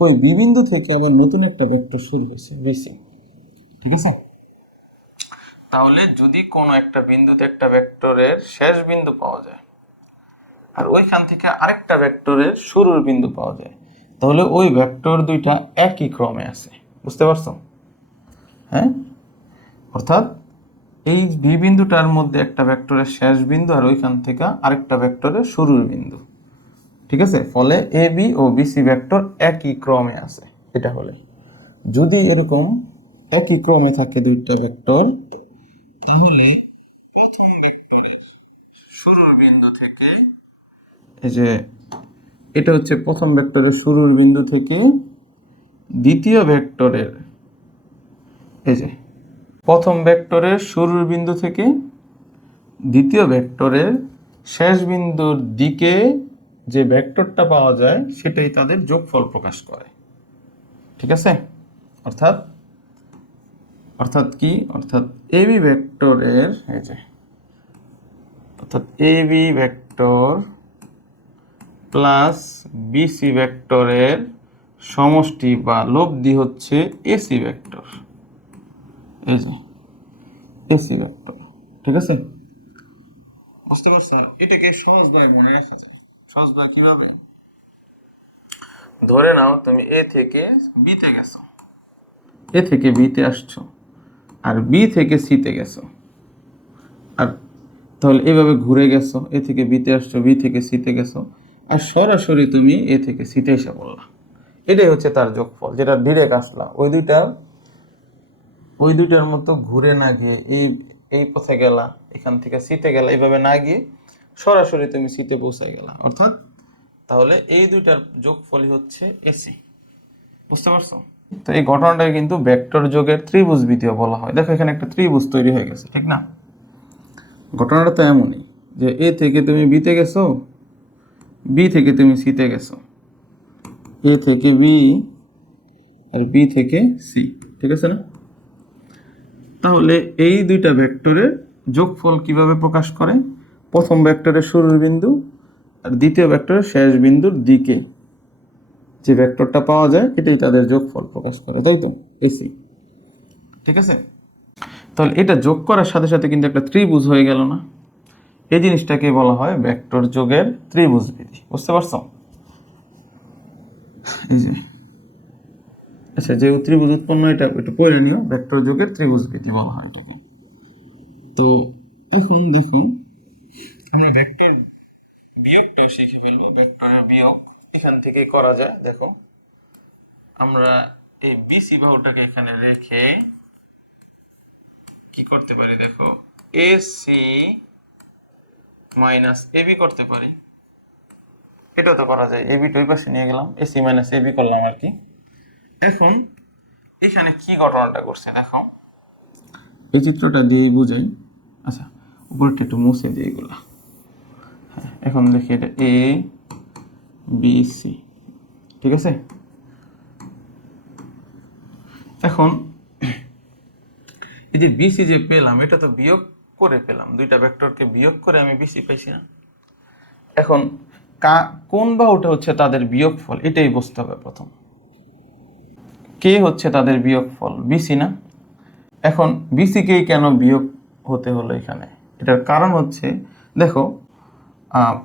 ওই বি বিন্দু থেকে আবার নতুন একটা ভেক্টর শুরু হয়েছে, বিসি। ঠিক আছে, তাহলে যদি কোনো একটা বিন্দুতে একটা ভেক্টরের শেষ বিন্দু পাওয়া যায় আর ওইখান থেকে আরেকটা ভেক্টরের শুরুর বিন্দু পাওয়া যায়, তাহলে ওই ভেক্টর দুইটা একই ক্রমে আছে। বুঝতে পারছো? হ্যাঁ, অর্থাৎ এই বি বিন্দুটার মধ্যে একটা ভেক্টরের শেষ বিন্দু আর ওইখান থেকে আরেকটা ভেক্টরের শুরুর বিন্দু। ঠিক আছে, ফলে A B O BC vector একই ক্রমে আছে। এটা হলে যদি এরকম একই ক্রমে থাকে দুইটা ভেক্টর, তাহলে প্রথম ভেক্টরের শুরুর বিন্দু থেকে, এই যে এটা হচ্ছে প্রথম ভেক্টরের শুরুর বিন্দু থেকে দ্বিতীয় ভেক্টরের, এই যে প্রথম ভেক্টরের শুরুর বিন্দু থেকে দ্বিতীয় ভেক্টরের শেষ বিন্দুর দিকে যে ভেক্টরটা পাওয়া যায় সেটাই তাদের যোগফল প্রকাশ করে। ঠিক আছে, অর্থাৎ অর্থাৎ কি, অর্থাৎ এবি ভেক্টরের, এই যে, অর্থাৎ এবি ভেক্টর প্লাস বিসি ভেক্টরের সমষ্টি বা লব্ধি হচ্ছে এসি ভেক্টর। এই যে এসি ভেক্টর। ঠিক আছে, বুঝতে পারছো? এটাকে সহজভাবে মনে রাখা যায়। সহজভাবে কিভাবে? ধরে নাও তুমি এ থেকে বিতে গেছো, এ থেকে বিতে আসছো, আর বি থেকে সিতে গেছো, আর তাহলে এভাবে ঘুরে গেছো, এ থেকে বিতে আসছো, বি থেকে সিতে গেছো, আর সরাসরি তুমি এ থেকে সিতে এসে পড়লা। এটাই হচ্ছে তার যোগফল, যেটা ডিরেক্ট আসলা। ওই দুইটার মতো ঘুরে না গিয়ে এই এই পথে গেলা, এখান থেকে সিতে গেলা, এইভাবে না গিয়ে সরাসরি তুমি সিতে পৌঁছায় গেলা, অর্থাৎ তাহলে এই দুইটার যোগফলই হচ্ছে এসি। বুঝতে পারছো? তো এই ঘটনাটাকে কিন্তু ভেক্টর যোগের ত্রিভুজবিধিও বলা হয়। দেখো, এখানে একটা ত্রিভুজ তৈরি হয়ে গেছে, ঠিক না? ঘটনাটা তো এমনই যে এ থেকে তুমি বিতে গেছো, বি থেকে তুমি সিতে গেছো, এ থেকে বি আর বি থেকে সি। ঠিক আছে না? তাহলে এই দুইটা ভেক্টরের যোগফল কিভাবে প্রকাশ করে? প্রথম ভেক্টরের শুরুর বিন্দু আর দ্বিতীয় ভেক্টরের শেষ বিন্দুর দিকে যে ভেক্টরটা পাওয়া যায় এটাই তাদের যোগফল প্রকাশ করে, তাই তো? এসি। ঠিক আছে, তাহলে এটা যোগ করার সাথে সাথে কিন্তু একটা ত্রিভুজ হয়ে গেল না? এই জিনিসটাকে বলা হয় ভেক্টর যোগের ত্রিভুজ বিধি। বুঝতে পারছো? এই যে, আচ্ছা, যে ত্রিভুজ উৎপন্ন, এটা একটু পড়ে নিও, ভেক্টর যোগের ত্রিভুজ বিধি বলা হয় এটাকে। তো এখন দেখো, আমরা ভেক্টর বিয়োগটাও শিখে ফেলবো। ভেক্টরের বিয়োগ এখান থেকে করা যায়। দেখো, আমরা এই বিসি বাহুটাকে এখানে রেখে কি করতে পারি? দেখো, এসি মাইনাস এবি করতে পারি। এটাও তো করা যায়, এবি ওই পাশে নিয়ে গেলাম, এসি মাইনাস এবি করলাম আর কি। এখন এখানে কি ঘটনাটা করছে দেখো, এই চিত্রটা দিয়েই বুঝাই। আচ্ছা, উপরটা একটু মুছে দিই এগুলা। হ্যাঁ, এখন দেখি এটা এ বি সি। ঠিক আছে, এখন এই যে বিসি যে পেলাম, এটা তো বিয়োগ করে পেলাম, দুইটা ভেক্টরকে বিয়োগ করে আমি বিসি পাইছি না? এখন কোন বাহুটা হচ্ছে তাদের বিয়োগফল, এটাই বুঝতে হবে প্রথম। কে হচ্ছে তাদের বিয়োগফল? বিসি না? এখন বিসি কে কেন বিয়োগ হতে হলো এখানে? এটার কারণ হচ্ছে, দেখো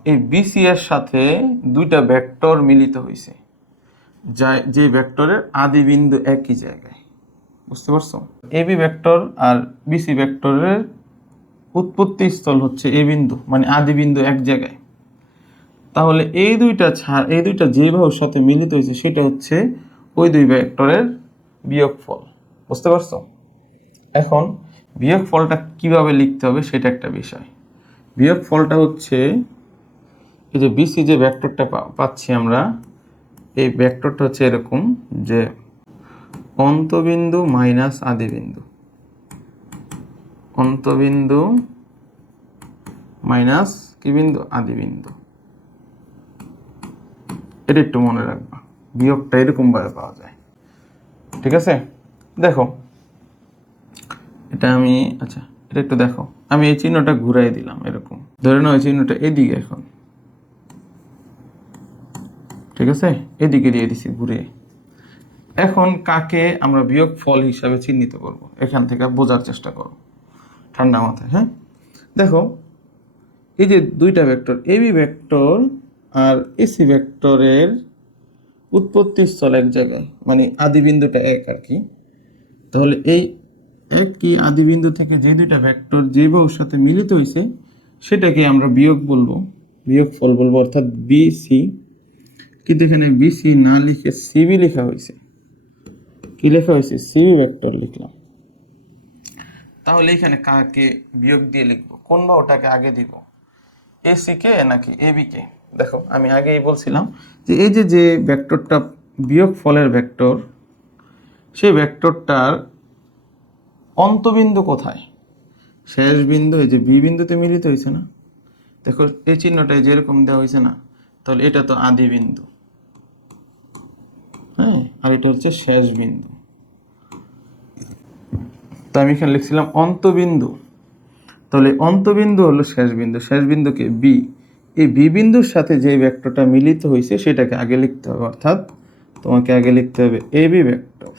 এই বিসি এর সাথে দুইটা ভেক্টর মিলিত হয়েছে, যে ভেক্টরের আদি বিন্দু একই জায়গায়। বুঝতে পারছো? এবি ভেক্টর আর বিসি ভেক্টরের উৎপত্তি স্থল হচ্ছে এ বিন্দু, মানে আদি বিন্দু এক জায়গায়। তাহলে এই দুইটা যে বাহুর সাথে মিলিত হয়েছে সেটা হচ্ছে ওই দুই ভেক্টরের বিয়োগফল। বুঝতে পারছো? এখন বিয়োগফলটা কিভাবে লিখতে হবে সেটা একটা বিষয়। বিয়োগফলটা হচ্ছে, এই যে বিসি যে ভেক্টরটা পাচ্ছি আমরা, এই ভেক্টরটা হচ্ছে এরকম যে অন্তবিন্দু মাইনাস আদিবিন্দু, অন্তবিন্দু মাইনাস কি বিন্দু? আদিবিন্দু। এটা একটু মনে রাখবা, বিয়োগটা এরকম ভাবে পাওয়া যায়। ঠিক আছে? দেখো এটা আমি, আচ্ছা এটা একটু দেখো, আমি এই চিহ্নটা ঘুরাই দিলাম এরকম, ধরে নাও এই চিহ্নটা এদিকে, এখন ঠিক আছে, এদিকে দিয়ে দিছি ঘুরিয়ে। এখন কাকে আমরা বিয়োগ ফল হিসাবে চিহ্নিত করব, এখান থেকে বোঝার চেষ্টা করো ঠান্ডা মাথায়। হ্যাঁ, দেখো এই যে দুইটা ভেক্টর এবি ভেক্টর আর এসি ভেক্টরের উৎপত্তি স্থল এক জায়গায়, মানে আদি বিন্দুটা এক আর কি। তাহলে এই একই আদি বিন্দু থেকে যে দুইটা ভেক্টর যে বাহুর সাথে মিলিত হয়েছে সেটাকে আমরা বিয়োগ বলবো, বিয়োগ ফল বলবো, অর্থাৎ বিসি। কিন্তু এখানে বিসি না লিখে সিবি লেখা হয়েছে। কি লেখা হয়েছে? সিবি ভেক্টর লিখলাম। তাহলে এখানে কাকে বিয়োগ দিয়ে লিখবো? কোন বাহুটাকে আগে দিব, এসি কে নাকি এবি কে? দেখো আমি আগেই বলছিলাম যে এই যে ভেক্টরটা বিয়োগ ফলের ভেক্টর, সেই ভেক্টরটার অন্তবিন্দু কোথায়? শেষ বিন্দু এই যে বি বিন্দুতে মিলিত হয়েছে না? দেখো এই চিহ্নটা যেরকম দেওয়া হয়েছে না, তাহলে এটা তো আদি বিন্দু, হ্যাঁ, আর এটা হচ্ছে শেষ বিন্দু। তো আমি এখানে লিখছিলাম অন্তবিন্দু, তাহলে অন্তবিন্দু হলো শেষ বিন্দু, শেষ বিন্দুকে বি, এই বি বিন্দুর সাথে যে ভেক্টরটা মিলিত হয়েছে সেটাকে আগে লিখতে হবে, অর্থাৎ তোমাকে আগে লিখতে হবে এবি ভেক্টর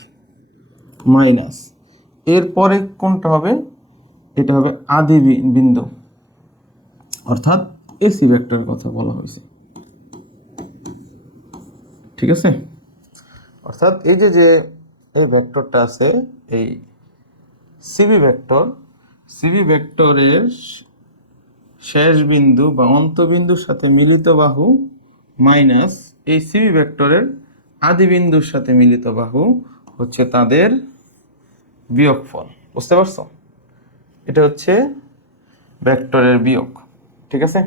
মাইনাস, এরপরে কোনটা হবে? এটা হবে আদি বিন্দু, অর্থাৎ এসি ভেক্টরের কথা বলা হয়েছে। ঠিক আছে? অর্থাৎ এই যে এই ভেক্টরটা আছে, এই সিবি ভেক্টর, সিবি ভেক্টরের শেষ বিন্দু বা অন্তবিন্দুর সাথে মিলিত বাহু মাইনাস এই সিবি ভেক্টরের আদি বিন্দুর সাথে মিলিত বাহু হচ্ছে তাদের বিয়োগফল। বুঝতে পারছো? এটা হচ্ছে ভেক্টরের বিয়োগ। ঠিক আছে?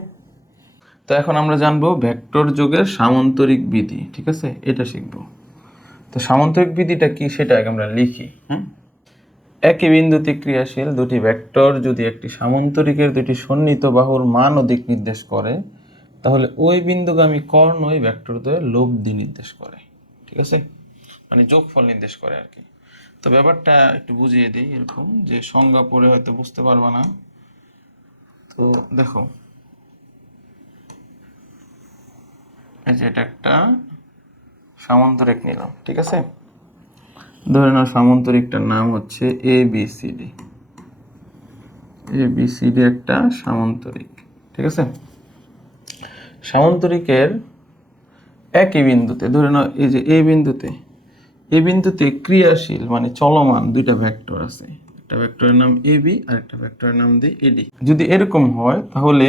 তো এখন আমরা জানবো ভেক্টর যোগের সামান্তরিক বিধি। ঠিক আছে, এটা শিখবো। তো সামান্তরিক বিধিটা কি সেটা আগে আমরা লিখি। হ্যাঁ, একই বিন্দুতে ক্রিয়াশীল দুটি ভেক্টর যদি একটি সামান্তরিকের দুটি সন্নিহিত বাহুর মান ও দিক নির্দেশ করে, তাহলে ওই বিন্দুগামী কর্ণ ওই ভেক্টরদ্বয়ের লব্ধি নির্দেশ করে। ঠিক আছে, মানে যোগফল নির্দেশ করে আর কি। তো ব্যাপারটা একটু বুঝিয়ে দিই, এরকম যে সংজ্ঞা পড়ে হয়তো বুঝতে পারবা না। তো দেখো এই যে এটা একটা সামান্তরিক নিলাম, ঠিক আছে, ধরে নাও সামান্তরিকটার নাম হচ্ছে এবিসিডি। এবিসিডি একটা সামান্তরিক। ঠিক আছে, সামান্তরিকের একই বিন্দুতে, ধরে নাও এই যে এই বিন্দুতে ক্রিয়াশীল মানে চলমান দুইটা ভেক্টর আছে, একটা ভেক্টরের নাম এবি আর একটা ভেক্টরের নাম দিই এডি। যদি এরকম হয় তাহলে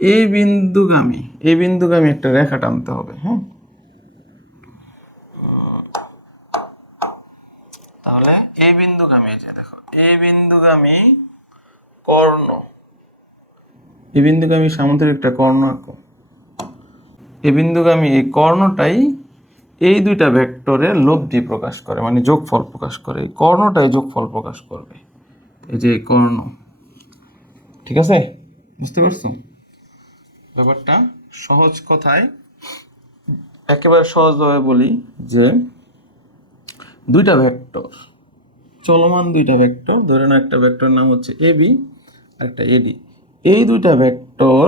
এই বিন্দুগামী একটা রেখা টানতে হবে। হ্যাঁ, তাহলে এই বিন্দুগামী, এই যে দেখো এই বিন্দুগামী কর্ণ, এই বিন্দুগামী সামান্তরিকটা কর্ণ আঁকো। এই বিন্দুগামী এই কর্ণটাই এই দুইটা ভেক্টরের লব্ধি প্রকাশ করে, মানে যোগফল প্রকাশ করে। এই কর্ণটাই যোগফল প্রকাশ করবে, এই যে কর্ণ। ঠিক আছে, বুঝতে পারছো ব্যাপারটা? সহজ কথায় একেবারে সহজভাবে বলি যে দুইটা ভেক্টর চলমান দুইটা ভেক্টর, ধরে নাও একটা ভেক্টর নাম হচ্ছে এবি আর একটা এডি। এই দুইটা ভেক্টর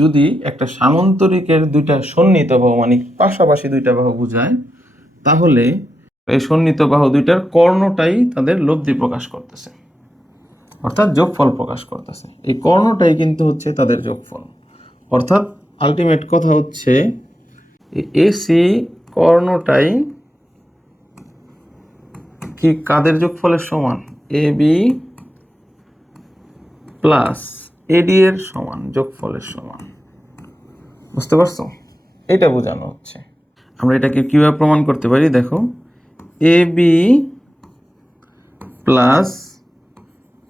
যদি একটা সামান্তরিকের দুইটা সন্নিহিত বাহু মানে পাশাপাশি দুইটা বাহু বোঝায়, তাহলে এই সন্নিহিত বাহু দুইটার কর্ণটাই তাদের লব্ধি প্রকাশ করতেছে, অর্থাৎ যোগফল প্রকাশ করতেছে। এই কর্ণটাই কিন্তু হচ্ছে তাদের যোগফল। অর্থাৎ আলটিমেট কথা হচ্ছে এসি কর্ণটাই কি কাদের যোগফলের সমান? এ বি প্লাস এডি এর সমান, যোগফলের সমান। বুঝতে পারছো? এটা বোঝানো হচ্ছে। আমরা এটাকে কিভাবে প্রমাণ করতে পারি? দেখো, এ বি প্লাস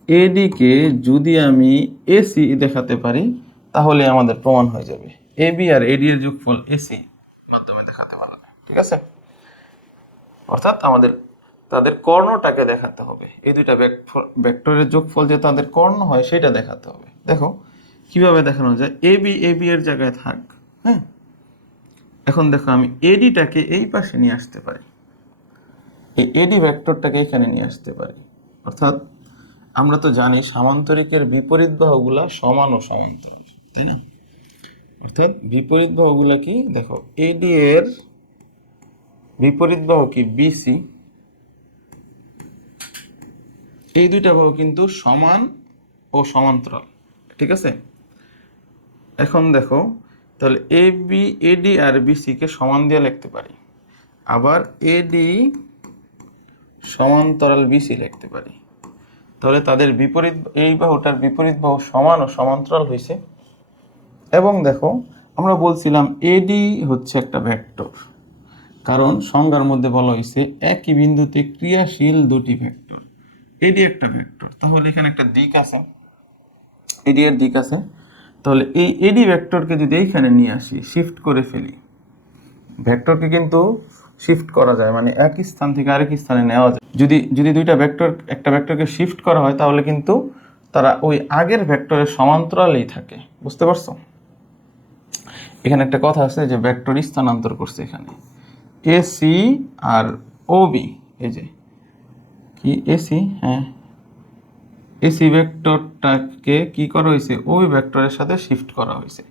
এডি কে যদি আমি এসি দেখাতে পারি, তাহলে আমাদের প্রমাণ হয়ে যাবে। এ বি আর এডি এর যোগফল এসি মাধ্যমে দেখাতে পারবে। ঠিক আছে? অর্থাৎ আমাদের তাদের কর্ণটাকে দেখাতে হবে। এই দুইটা ভেক্টরের যোগফল যে তাদের কর্ণ হয় সেটা দেখাতে হবে। দেখো কিভাবে দেখানো যায়। এ বি এর জায়গায় থাক, হ্যাঁ। এখন দেখো আমি এডিটাকে এই পাশে নিয়ে আসতে পারি, এই এডি ভেক্টরটাকে এখানে নিয়ে আসতে পারি। অর্থাৎ আমরা তো জানি সামান্তরিকের বিপরীত বাহুগুলা সমান ও সমান্তরাল, তাই না? অর্থাৎ বিপরীত বাহুগুলা কি? দেখো, এডি এর বিপরীত বাহু কি? বিসি। এই দুইটা বাহু কিন্তু সমান ও সমান্তরাল। ঠিক আছে? এখন দেখো, তাহলে এডি আর বিসি কে সমান দিয়ে লিখতে পারি, আবার এডি সমান্তরাল বিসি লিখতে পারি। তাহলে তাদের বিপরীত, এই বাহুটার বিপরীত বাহু সমান ও সমান্তরাল হয়েছে। এবং দেখো, আমরা বলছিলাম এডি হচ্ছে একটা ভেক্টর, কারণ সংজ্ঞার মধ্যে বলা হয়েছে একই বিন্দুতে ক্রিয়াশীল দুটি ভেক্টর। এডি একটা ভেক্টর, তাহলে এখানে একটা দিক আছে, এডি এর দিক আছে। তাহলে এই এডি ভেক্টরকে যদি এইখানে নিয়ে আসি, শিফট করে ফেলি, ভেক্টরকে কিন্তু শিফট করা যায়, মানে এক স্থান থেকে আরেক স্থানে নেওয়া যায়। যদি যদি দুইটা ভেক্টর, একটা ভেক্টরকে শিফট করা হয়, তাহলে কিন্তু তারা ওই আগের ভেক্টরের সমান্তরালেই থাকে। বুঝতে পারছো? এখানে একটা কথা আছে যে ভেক্টর স্থানান্তর করছে এখানে এসি আর ওবি। এই যে কি এসি, হ্যাঁ, এসি ভেক্টরটাকে কি করা হয়েছে? ওবি ভেক্টরের সাথে শিফট করা হয়েছে,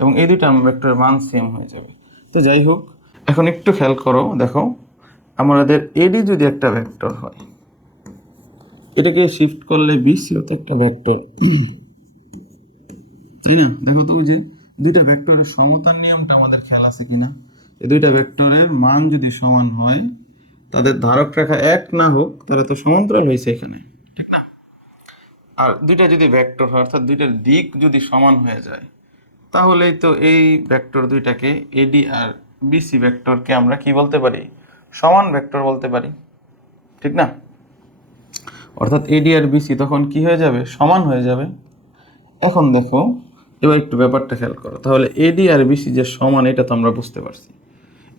এবং এই দুইটা ভেক্টরের মান সেম হয়ে যাবে। তো যাই হোক, এখন একটু খেয়াল করো, দেখো আমাদের এডি যদি একটা ভেক্টর হয়, এটাকে শিফট করলে বিসিও তো একটা ভেক্টর, তাই না? দেখো তো, ওই যে দুইটা ভেক্টরের সমতার নিয়মটা আমাদের খেয়াল আছে কিনা? এই দুইটা ভেক্টরের মান যদি সমান হয়, তাদের ধারক রেখা এক না হোক, তারা তো সমান্তরাল হয়েছে এখানে, ঠিক না? আর দুইটা যদি ভেক্টর হয়, অর্থাৎ দুইটার দিক যদি সমান হয়ে যায়, তাহলেই তো এই ভেক্টর দুইটাকে, এডি আর বিসি ভেক্টরকে আমরা কি বলতে পারি? সমান ভেক্টর বলতে পারি, ঠিক না? অর্থাৎ এডি আর বিসি তখন কি হয়ে যাবে? সমান হয়ে যাবে। এখন দেখো, এবার একটু ব্যাপারটা খেয়াল করো। তাহলে এডি আর বিসি যে সমান, এটা তো আমরা বুঝতে পারছি।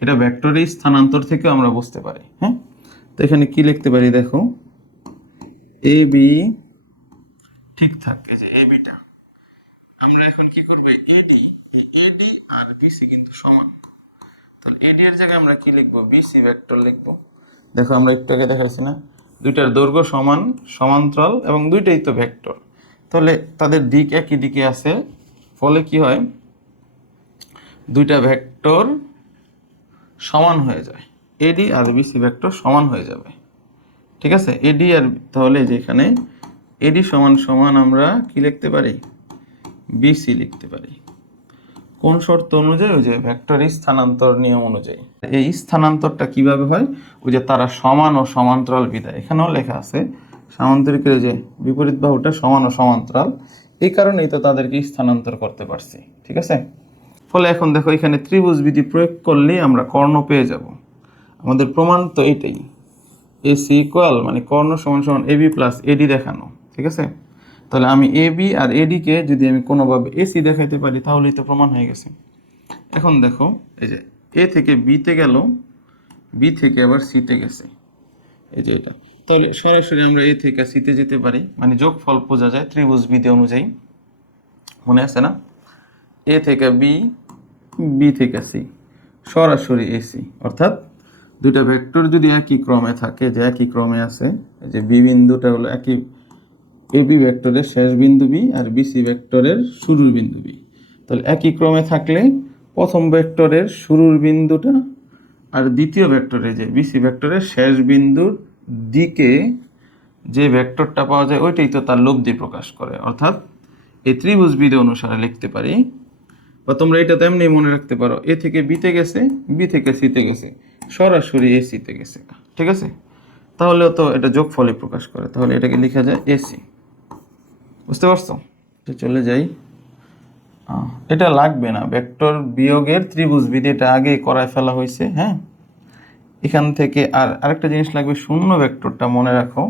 এটা ভেক্টরের স্থানান্তর থেকেও আমরা বুঝতে পারি, হ্যাঁ। তো এখানে কি লিখতে পারি? দেখো, এ বি ঠিক থাকে, যে এ বিটা আমরা এখন কি করব? এডি, এই এডি আর বিসি কিন্তু সমান, তাহলে এডি এর জায়গায় আমরা কি লিখবো? বিসি ভেক্টর লিখবো। দেখো আমরা একটু আগে দেখাচ্ছি না, দুইটার দৈর্ঘ্য সমান, সমান্তরাল, এবং দুইটাই তো ভেক্টর, তাহলে তাদের দিক একই দিকে আছে। ফলে কি হয়? দুইটা ভেক্টর সমান হয়ে যায়, এডি আর বিসি ভেক্টর সমান হয়ে যাবে। ঠিক আছে? এডি আর, তাহলে যেখানে এডি সমান সমান আমরা কি লিখতে পারি? বিসি লিখতে পারি। কোন শর্ত অনুযায়ী? ওই যে ভেক্টরের স্থানান্তর নিয়ম অনুযায়ী। এই স্থানান্তরটা কিভাবে হয়? ওই যে তারা সমান ও সমান্তরাল বিধায়, এখানেও লেখা আছে সামান্তরিকের যে বিপরীত বাহুটা সমান ও সমান্তরাল, এই কারণেই তো তাদেরকে স্থানান্তর করতে পারছি। ঠিক আছে? ফলে এখন দেখো, এখানে ত্রিভুজ বিধি প্রয়োগ করলেই আমরা কর্ণ পেয়ে যাব। আমাদের প্রমাণ তো এটাই, এসি ইকুয়াল মানে কর্ণ সমান সমান এবি প্লাস এডি দেখানো। ঠিক আছে? তাহলে আমি এবি আর এডি কে যদি আমি কোনোভাবে এসি দেখাইতে পারি, তাহলেই তো প্রমাণ হয়ে গেছে। এখন দেখো, এই যে এ থেকে বিতে গেল, বি থেকে আবার সিতে গেছে, এই যে এটা। তাহলে সরাসরি আমরা এ থেকে সিতে যেতে পারি, মানে যোগফল বোঝা যায় ত্রিভুজ বিধি অনুযায়ী। মনে আছে না? এ থেকে বি, বি থেকে সি, সরাসরি এসি। অর্থাৎ দুইটা ভেক্টর যদি একই ক্রমে থাকে, যে একই ক্রমে আছে, এই যে বি বিন্দুটা হলো একই, এ বি ভেক্টরের শেষ বিন্দু বি আর বি সি ভেক্টরের শুরুর বিন্দু বি, তাহলে একই ক্রমে থাকলে প্রথম ভেক্টরের শুরুর বিন্দুটা আর দ্বিতীয় ভেক্টরে যে বি সি ভেক্টরের শেষ বিন্দুর দিকে যে ভেক্টরটা পাওয়া যায় ওইটাই তো তার লব্ধি প্রকাশ করে। অর্থাৎ এই ত্রিভুজ বিধি অনুসারে লিখতে পারি, বা তোমরা এটা তো এমনি মনে রাখতে পারো, এ থেকে বিতে গেছে, বি থেকে সিতে গেছে, সরাসরি এ সিতে গেছে, ঠিক আছে? তাহলেও তো এটা যোগফলই প্রকাশ করে, তাহলে এটাকে লেখা যায় এসি। বুঝতে পারছো? চলে যাই, এটা লাগবে না, ভেক্টর বিয়োগের ত্রিভুজ বিধি এটা আগেই করায় ফেলা হয়েছে। হ্যাঁ, এখান থেকে আর আরেকটা জিনিস লাগবে, শূন্য ভেক্টরটা মনে রাখো।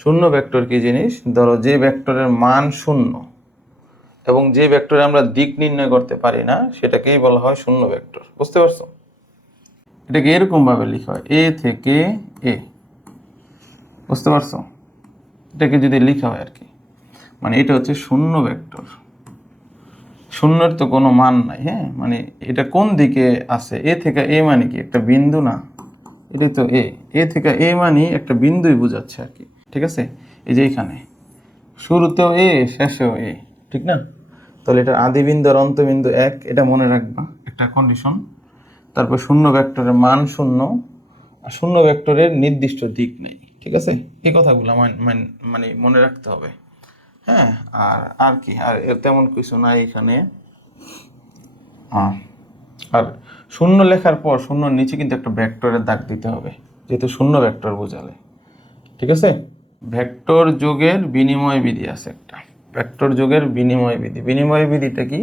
শূন্য ভেক্টর কি জিনিস? ধরো যে ভেক্টরের মান শূন্য এবং যে ভেক্টরে আমরা দিক নির্ণয় করতে পারি না সেটাকেই বলা হয় শূন্য ভেক্টর। বুঝতে পারছো? এটাকে এরকম ভাবে লেখা হয়, এ থেকে এ। বুঝতে পারছো? এটাকে যদি লেখা হয় আর কি, মানে এটা হচ্ছে শূন্য ভেক্টর। শূন্যের তো কোনো মান নাই। হ্যাঁ, মানে এটা কোন দিকে আছে? এ থেকে এ মানে কি একটা বিন্দু না? এটাই তো এ থেকে এ মানে একটা বিন্দুই বোঝাচ্ছে আর কি। ঠিক আছে, এই যে এখানে শুরুতেও এ, শেষেও এ, ঠিক না? তাহলে এটা আদি বিন্দু আর অন্তবিন্দু এক, এটা মনে রাখবা একটা কন্ডিশন। তারপর শূন্য ভেক্টরের মান শূন্য, আর শূন্য ভেক্টরের নির্দিষ্ট দিক নেই। ঠিক আছে, এই কথাগুলো মানে মনে রাখতে হবে। হ্যাঁ, আর কি, আর এর তেমন কিছু নাই এখানে। আর শূন্য লেখার পর শূন্যর নিচে কিন্তু একটা ভেক্টরের দাগ দিতে হবে, যেহেতু শূন্য ভেক্টর বোঝালে। ঠিক আছে, ভেক্টর যোগের বিনিময় বিধি আছে একটা, ভেক্টর যোগের বিনিময় বিধি। বিনিময় বিধিটা কি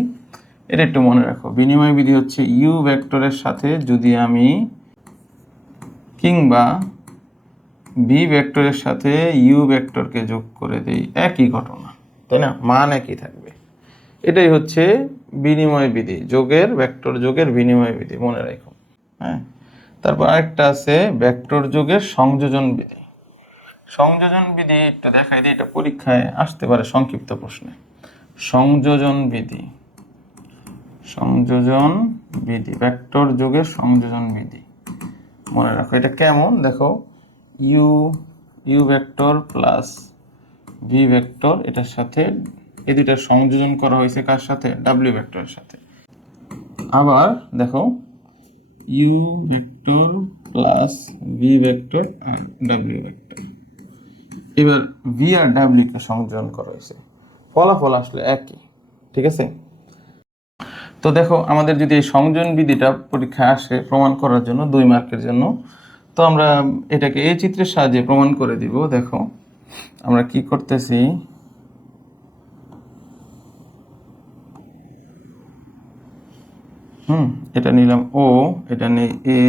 এটা একটু মনে রাখো। বিনিময় বিধি হচ্ছে ইউ ভেক্টরের সাথে যদি আমি কিংবা বি ভেক্টরের সাথে ইউ ভেক্টরকে যোগ করে দেই, একই ঘটনা, তাই না? মান একই থাকবে। এটাই হচ্ছে বিনিময় বিধি, যোগের ভেক্টর যোগের বিনিময় বিধি, মনে রাখো। হ্যাঁ, তারপর আরেকটা আছে ভেক্টর যোগের সংযোজন বিধি। সংযোজন বিধি একটু দেখাই দিই, এটা পরীক্ষায় আসতে পারে সংক্ষিপ্ত প্রশ্নে। সংযোজন বিধি, সংযোজন বিধি, ভেক্টর যোগের সংযোজন বিধি মনে রাখো। এটা কেমন দেখো, U vector plus V vector, এটার সাথে এই দুইটার সংযোজন করা হয়েছে কার সাথে? ডাব্লিউ ভেক্টরের সাথে। আবার দেখো U vector plus V vector আর ডাব্লিউ ভেক্টর, এবার ভি আর ডাব্লিউ কে সংযোজন করা হয়েছে, ফলাফল আসলে একই। ঠিক আছে, তো দেখো আমাদের যদি এই সংযোজন বিধিটা পরীক্ষায় আসে প্রমাণ করার জন্য 2 মার্কের জন্য, তো আমরা এটাকে এই চিত্রের সাহায্যে প্রমাণ করে দিব। দেখো আমরা কি করতেছি, এটা নিলাম ও, এটা নেই এ,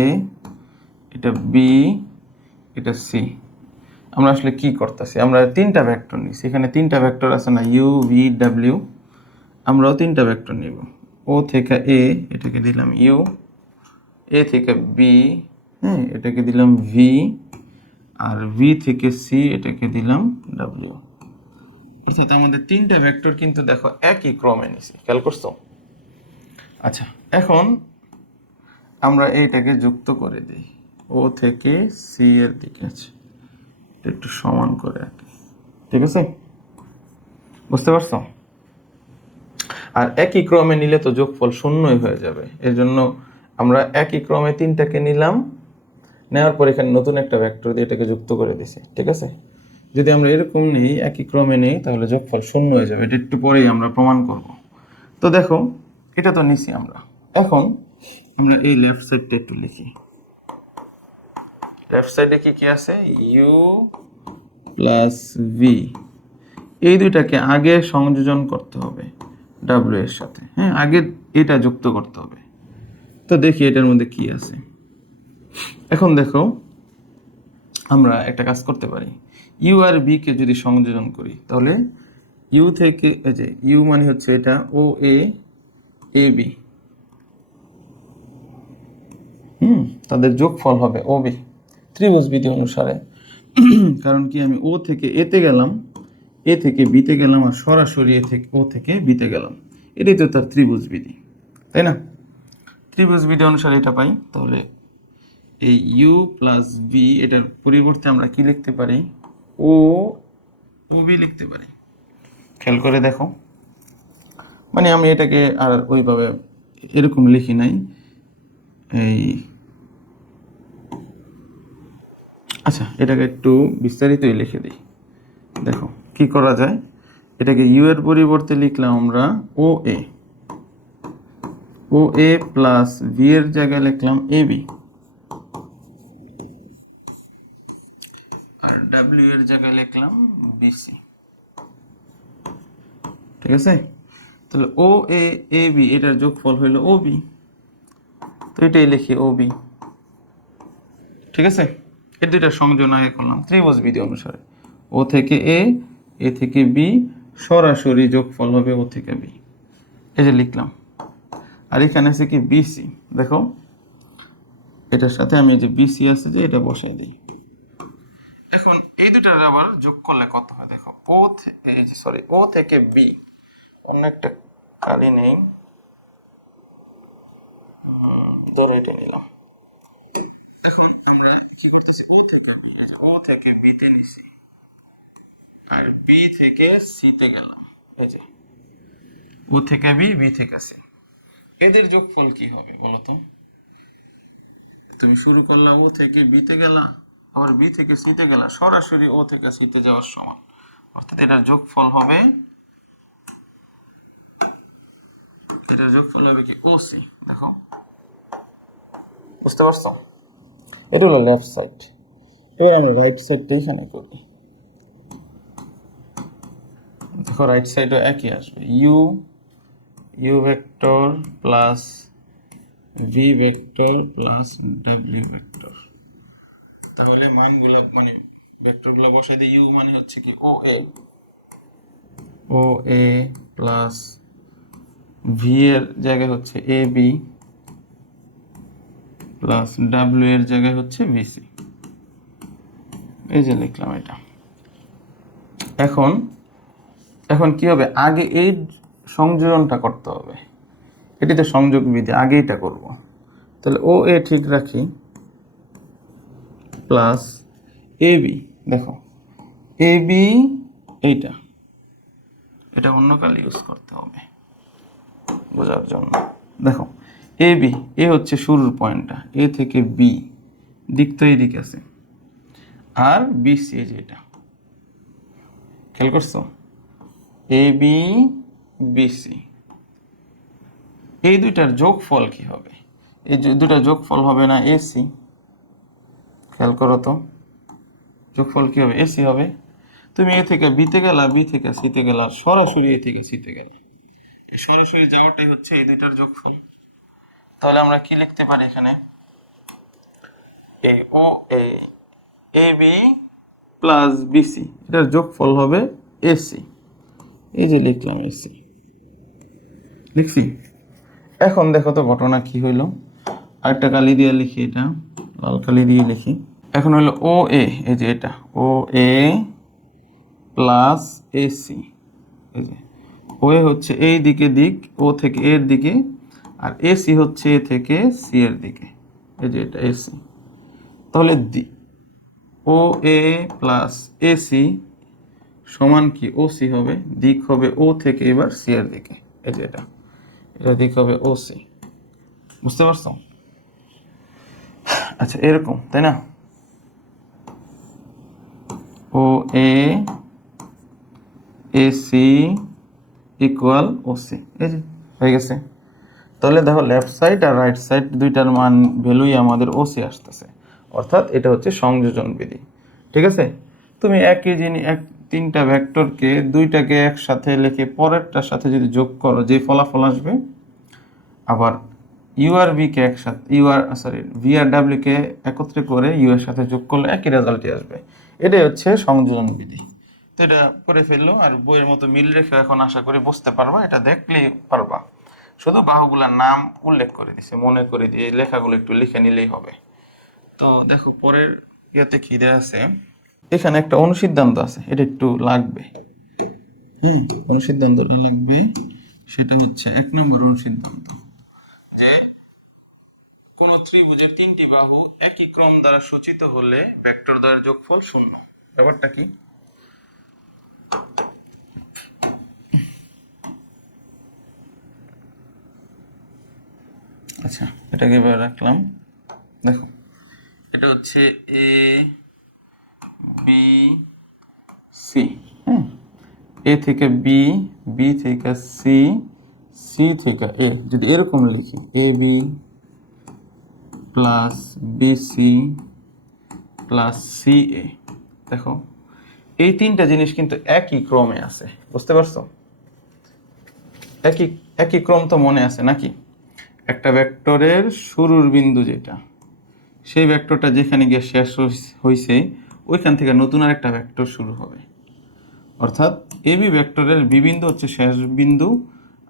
এটা বি, এটা সি। আমরা আসলে কি করতেছি, আমরা 3টা ভেক্টর নিছি, এখানে 3টা ভেক্টর আছে না, ইউ ভি ডাব্লিউ। আমরাও 3টা ভেক্টর নিব। ও থেকে এ, এটাকে দিলাম ইউ, এ থেকে বি, হ্যাঁ এটাকে দিলাম ভি, আর ভি থেকে সি, এটাকে দিলাম ডাব্লিউ। অর্থাৎ আমাদের 3টা ভেক্টর কিন্তু দেখো একই ক্রমে নিছি, খেয়াল করছো? আচ্ছা, এখন আমরা এইটাকে যুক্ত করে দিই, ও থেকে সি এর দিকে আছে, একটু সমান করে আর কি। ঠিক আছে, বুঝতে পারছো? আর একই ক্রমে নিলে তো যোগফল শূন্যই হয়ে যাবে, এর জন্য আমরা একই ক্রমে 3টাকে নিলাম, নেওয়ার পর এখানে নতুন একটা ভেক্টর দিয়ে এটাকে যুক্ত করে দিছি। ঠিক আছে, যদি আমরা এরকম নেই, একই ক্রমে নেই, তাহলে যোগফল শূন্য হয়ে যাবে, এটা একটু পরেই আমরা প্রমাণ করব। তো দেখো এটা তো নিছি আমরা, এখন আমরা এই লেফট সাইডটা একটু লিখি। লেফট সাইডে কি কি আছে? ইউ প্লাস ভি, এই দুইটাকে আগে সংযোজন করতে হবে ডাব্লিউ এর সাথে। হ্যাঁ, আগে এটা যুক্ত করতে হবে। তো দেখি এটার মধ্যে কি আছে। এখন দেখো আমরা একটা কাজ করতে পারি, ইউ আর বি কে যদি সংযোজন করি, তাহলে ইউ থেকে এই যে ইউ মানে হচ্ছে এটা ও এ, এ বি, তাদের যোগফল হবে ও বি ত্রিভুজ বিধি অনুসারে। কারণ কি, আমি ও থেকে এতে গেলাম, এ থেকে বিতে গেলাম, আর সরাসরি এ থেকে ও থেকে বিতে গেলাম, এটাই তো তার ত্রিভুজ বিধি, তাই না? ত্রিভুজ বিধি অনুসারে এটা পাই। তাহলে এই ইউ প্লাস বি এটার পরিবর্তে আমরা কি লিখতে পারি, ও ও বি লিখতে পারি। খেয়াল করে দেখো, মানে আমি এটাকে আর ওইভাবে এরকম লিখি নাই, এই আচ্ছা এটাকে একটু বিস্তারিতই লিখে দিই। দেখো কি করা যায়, এটাকে ইউ এর পরিবর্তে লিখলাম আমরা ও এ, ও এ প্লাস বি এর জায়গায় লিখলাম এ বি, আর ডাব্লিউ এর জায়গায় লিখলাম বিসি। ঠিক আছে, তাহলে ও এ এ বি এটার যোগফল হইল ও বি, তো এটাই লিখি ও বি। ঠিক আছে, এই দুইটা সংযোজন আগে করলাম ত্রিভুজ বিধি অনুসারে, ও থেকে এ, এ থেকে বি, সরাসরি যোগফল হবে ও থেকে বি, এই যে লিখলাম। আর এখানে আছে কি বিসি, দেখো এটার সাথে আমি যে বিসি আছে যে এটা বসাই দিই। এখন এই দুটার আবার যোগ করলে কত হয় দেখো, ও থেকে বি, অন্য একটা কালি নেই, ধরো এটা নিলাম। এখন আমরা কি করতেছি, ও থেকে বি, ও থেকে বি তে নিছি, আর বি থেকে সি তে গেলাম, এই যে ও থেকে বি, বি থেকে সি, এদের যোগফল কি হবে বলো তো? তুমি শুরু করলা ও থেকে বি তে গেলা, আবার বি থেকে সি তে গেলা, সরাসরি ও থেকে সি তে যাওয়ার সমান, অর্থাৎ এটার যোগফল হবে, এটার যোগফল হবে কি ও সি। দেখো বুঝতে পারছো, এটা হলো লেফট সাইড, এবার আমি রাইট সাইডটা এখানে করি। দেখো রাইট সাইডও একই আসবে, U vector plus V vector plus W vector. তাহলে মানগুলো মানে ভেক্টরগুলো বসাই দিই, ইউ মানে হচ্ছে কি ও এ প্লাস ভি এর জায়গায় হচ্ছে এ বি প্লাস ডাব্লিউ এর জায়গায় হচ্ছে বিসি, এই যে লিখলাম এটা। এখন এখন কি হবে, আগে এই সংযোজনটা করতে হবে, এটি তো সংযোগ বিধি, আগে এটা করব। তাহলে ও এ ঠিক রাখি প্লাস এ বি, দেখো এ বি এইটা, এটা অন্য কালে ইউজ করতে হবে বোঝার জন্য। দেখো এ বি, এ হচ্ছে শুরুর পয়েন্টটা, এ থেকে বি দিক তো এই দিক আছে, আর বিসি এই যে এটা, খেয়াল করছো, এ বি বিসি, এই দুইটার যোগফল কি হবে, এই দুইটার যোগফল হবে না এসি, খেয়াল করো তো যোগফল কি হবে, এসি হবে। তুমি এ থেকে বিতে গেলা, বি থেকে সিতে গেলা, সরাসরি এ থেকে সিতে গেলা, এই সরাসরি যাওয়াটাই হচ্ছে এই দুইটার যোগফল। তাহলে আমরা কি লিখতে পারি এখানে, এই ও এ বি প্লাস বিসি এটার যোগফল হবে এসি, এই যে লিখলাম এসি, লিখছি। এখন দেখো তো ঘটনা কি হইল, আরেকটা কালি দিয়ে লিখি, এটা লাল কালি দিয়ে লিখি। এখন হইলো ও এ, এই যে এটা ও এ প্লাস এসি, এই যে ও এ হচ্ছে এই দিকে দিক, ও থেকে এর দিকে, আর এসি হচ্ছে এ থেকে সি এর দিকে, এই যে এটা এসি। তাহলে ও এ প্লাস এসি সমান কি ও সি হবে, দিক হবে ও থেকে এবার সি এর দিকে, এই যে এটা, এটা দিক হবে ও সি। বুঝতে পারছো? আচ্ছা এরকম তাই না, ও এ এসি ইকুয়াল ও সি, এই যে হয়ে গেছে। তাহলে দেখো লেফট সাইড আর রাইট সাইড দুইটার মান ভ্যালুই আমাদের ও সি আসতেছে, অর্থাৎ এটা হচ্ছে সংযোজন বিধি। ঠিক আছে, তুমি একই জিনিস তিনটা ভেক্টরকে দুইটাকে একসাথে লিখে পরেরটার সাথে যদি যোগ করো যে ফলাফল আসবে, আবার ইউ আর বি কে একসাথে ভি আর ডাব্লিউ কে একত্রে করে ইউ এর সাথে যোগ করলে একই রেজাল্টই আসবে, এটাই হচ্ছে সংযোজন বিধি। তো এটা করে ফেললো, আর বইয়ের মতো মিল রেখে এখন আশা করি বুঝতে পারবা, এটা দেখলেই পারবা, শুধু বাহুগুলার নাম উল্লেখ করে দিছে, মনে করে দিয়ে লেখাগুলো একটু লিখে নিলেই হবে। তো দেখো পরের ইয়েতে কি দেয়া আছে, এখানে একটা অনুসিদ্ধান্ত আছে, এটা একটু লাগবে। অনুসিদ্ধান্তটা লাগবে, সেটা হচ্ছে 1 নম্বর অনুসিদ্ধান্ত, যে কোন ত্রিভুজের তিনটি বাহু একই ক্রম দ্বারা সূচিত হলে ভেক্টর দ্বয়ের যোগফল শূন্য। ব্যাপারটা কি? আচ্ছা, এটাকে এভাবে রাখলাম। দেখো, এটা হচ্ছে এ বি সি। হ্যাঁ, এ থেকে বি, বি থেকে সি, সি থেকে এ। যদি এরকম লিখি A B plus B C plus C A, দেখো এই তিনটা জিনিস কিন্তু একই ক্রমে আছে। বুঝতে পারছো? একই একই ক্রম তো মনে আছে নাকি? একটা ভেক্টরের শুরুর বিন্দু যেটা, সেই ভেক্টরটা যেখানে গিয়ে শেষ হয়েছে ওইখান থেকে নতুন আর একটা ভেক্টর শুরু হবে। অর্থাৎ এবি ভেক্টরের বি বিন্দু হচ্ছে শেষ বিন্দু,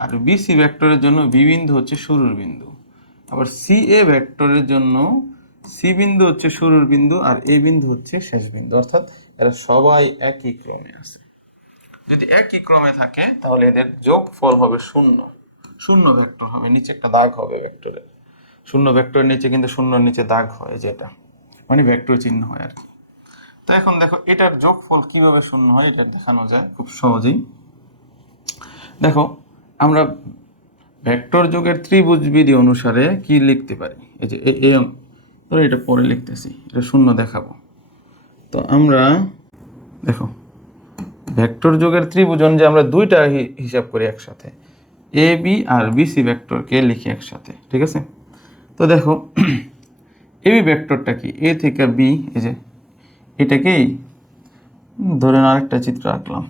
আর বিসি ভেক্টরের জন্য বি বিন্দু হচ্ছে শুরুর বিন্দু। আবার সি এ ভেক্টরের জন্য সি বিন্দু হচ্ছে শুরুর বিন্দু আর এ বিন্দু হচ্ছে শেষ বিন্দু। অর্থাৎ এরা সবাই একই ক্রমে আছে। যদি একই ক্রমে থাকে তাহলে এদের যোগফল হবে শূন্য। শূন্য ভেক্টর হবে, নিচে একটা দাগ হবে ভেক্টরের। শূন্য ভেক্টরের নিচে কিন্তু শূন্যর নিচে দাগ হয়, যেটা মানে ভেক্টর চিহ্ন হয় আর কি। তো এখন দেখো এটার যোগফল কিভাবে শূন্য হয় এটা দেখানো যায় খুব সহজেই। দেখো, আমরা ভেক্টর যোগের ত্রিভুজ বিধি অনুসারে কি লিখতে পারি? এই যে ধরো এটা পরে লিখতেছি, এটা শূন্য দেখাবো। তো আমরা দেখো ভেক্টর যোগের ত্রিভুজ যে আমরা দুইটা হিসাব করি একসাথে, এ বি আর বিসি ভেক্টরকে লিখি একসাথে, ঠিক আছে? তো দেখো এ বি ভেক্টরটা কি? এ থেকে বি, এই যে এটাকেই ধরে নাও, আরেকটা চিত্র আঁকলাম।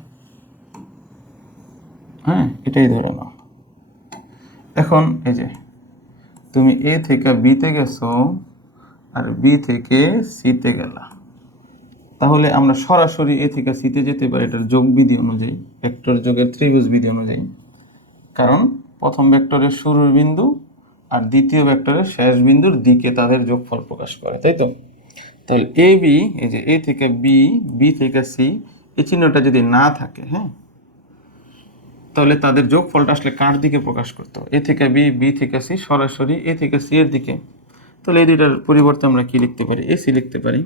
হ্যাঁ, এটাই ধরে নাও। এখন এই যে তুমি এ থেকে বিতে গেছো আর বি থেকে সিতে গেলা, তাহলে আমরা সরাসরি এ থেকে সিতে যেতে পারি এটার যোগ বিধি অনুযায়ী, ভেক্টর যোগের ত্রিভুজ বিধি অনুযায়ী। কারণ প্রথম ভেক্টরের শুরুর বিন্দু আর দ্বিতীয় ভেক্টরের শেষ বিন্দুর দিকে তাদের যোগফল প্রকাশ করে, তাই তো? তাহলে এ বি, এই যে এ থেকে বি, বি থেকে সি, এই চিহ্নটা যদি না থাকে, হ্যাঁ, তাহলে তাদের যোগফলটা আসলে কার দিকে প্রকাশ করতে হবে? এ থেকে বি, বি থেকে সি, সরাসরি এ থেকে সি এর দিকে। তাহলে এই দুইটার পরিবর্তে আমরা কি লিখতে পারি? এ সি লিখতে পারি,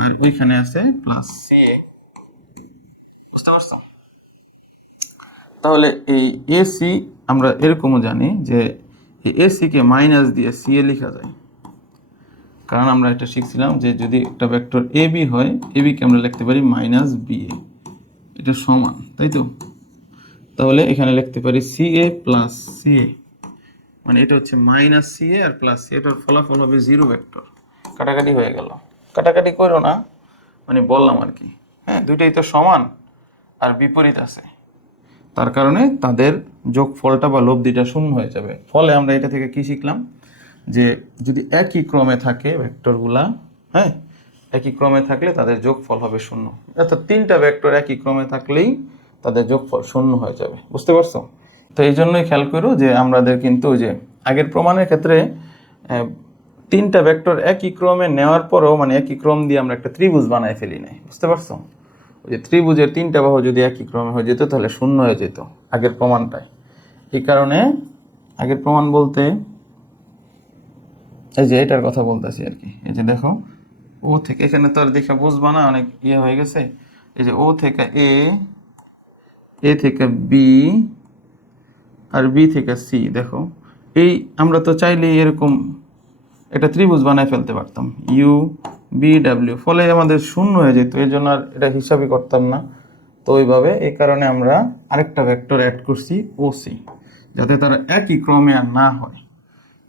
আর ওইখানে আছে প্লাস সি এ। বুঝতে পারছো? তাহলে এই এ সি আমরা এরকমও জানি যে এই এ সি কে মাইনাস দিয়ে সি এ লেখা যায়। কারণ আমরা এটা শিখছিলাম যে যদি একটা ভেক্টর এ বি হয়, এ বি কে আমরা লিখতে পারি মাইনাস বি এ, এটা সমান, তাই তো? তাহলে এখানে লিখতে পারি সি এ প্লাস সি এ, মানে এটা হচ্ছে মাইনাস সি এ আর প্লাস সি, এটার ফলাফল হবে জিরো ভেক্টর। কাটাকাটি হয়ে গেল, কাটাকাটি করো না, মানে বললাম আর কি। হ্যাঁ, দুইটাই তো সমান আর বিপরীত আছে, তার কারণে তাদের যোগফলটা বা লব্ধিটা শূন্য হয়ে যাবে। ফলে আমরা এটা থেকে কি শিখলাম? যে যদি একই ক্রমে থাকে ভেক্টরগুলা, হ্যাঁ, একই ক্রমে থাকলে তাদের যোগফল হবে শূন্য। অর্থাৎ তিনটা ভেক্টর একই ক্রমে থাকলেই তাদের যোগফল শূন্য হয়ে যাবে। বুঝতে পারছো? তো এই জন্যই খেয়াল করো যে আমাদের কিন্তু ওই যে আগের প্রমাণের ক্ষেত্রে তিনটা ভেক্টর একই ক্রমে নেওয়ার পরেও মানে একই ক্রম দিয়ে আমরা একটা ত্রিভুজ বানাই ফেলি নাই। বুঝতে পারছো? ওই যে ত্রিভুজের তিনটা বাহু যদি একই ক্রমে হয়ে যেত তাহলে শূন্য হয়ে যেত আগের প্রমাণটায়। এই কারণে আগের প্রমাণ বলতে এই যে এটার কথা বলতেছি আর কি। এই যে দেখো ও থেকে, এখানে তো আর দেখে বুঝবা না, অনেক ইয়ে হয়ে গেছে। এই যে ও থেকে এ, এ থেকে বি আর বি থেকে সি, দেখো এই আমরা তো চাইলেই এরকম একটা ত্রিভুজ বানায় ফেলতে পারতাম, ইউ বি ডাব্লিউ, ফলে আমাদের শূন্য হয়ে যেত, এই জন্য আর এটা হিসাবই করতাম না। তো ওইভাবে এই কারণে আমরা আরেকটা ভেক্টর অ্যাড করছি ও সি, যাতে তারা একই ক্রমে আর না হয়,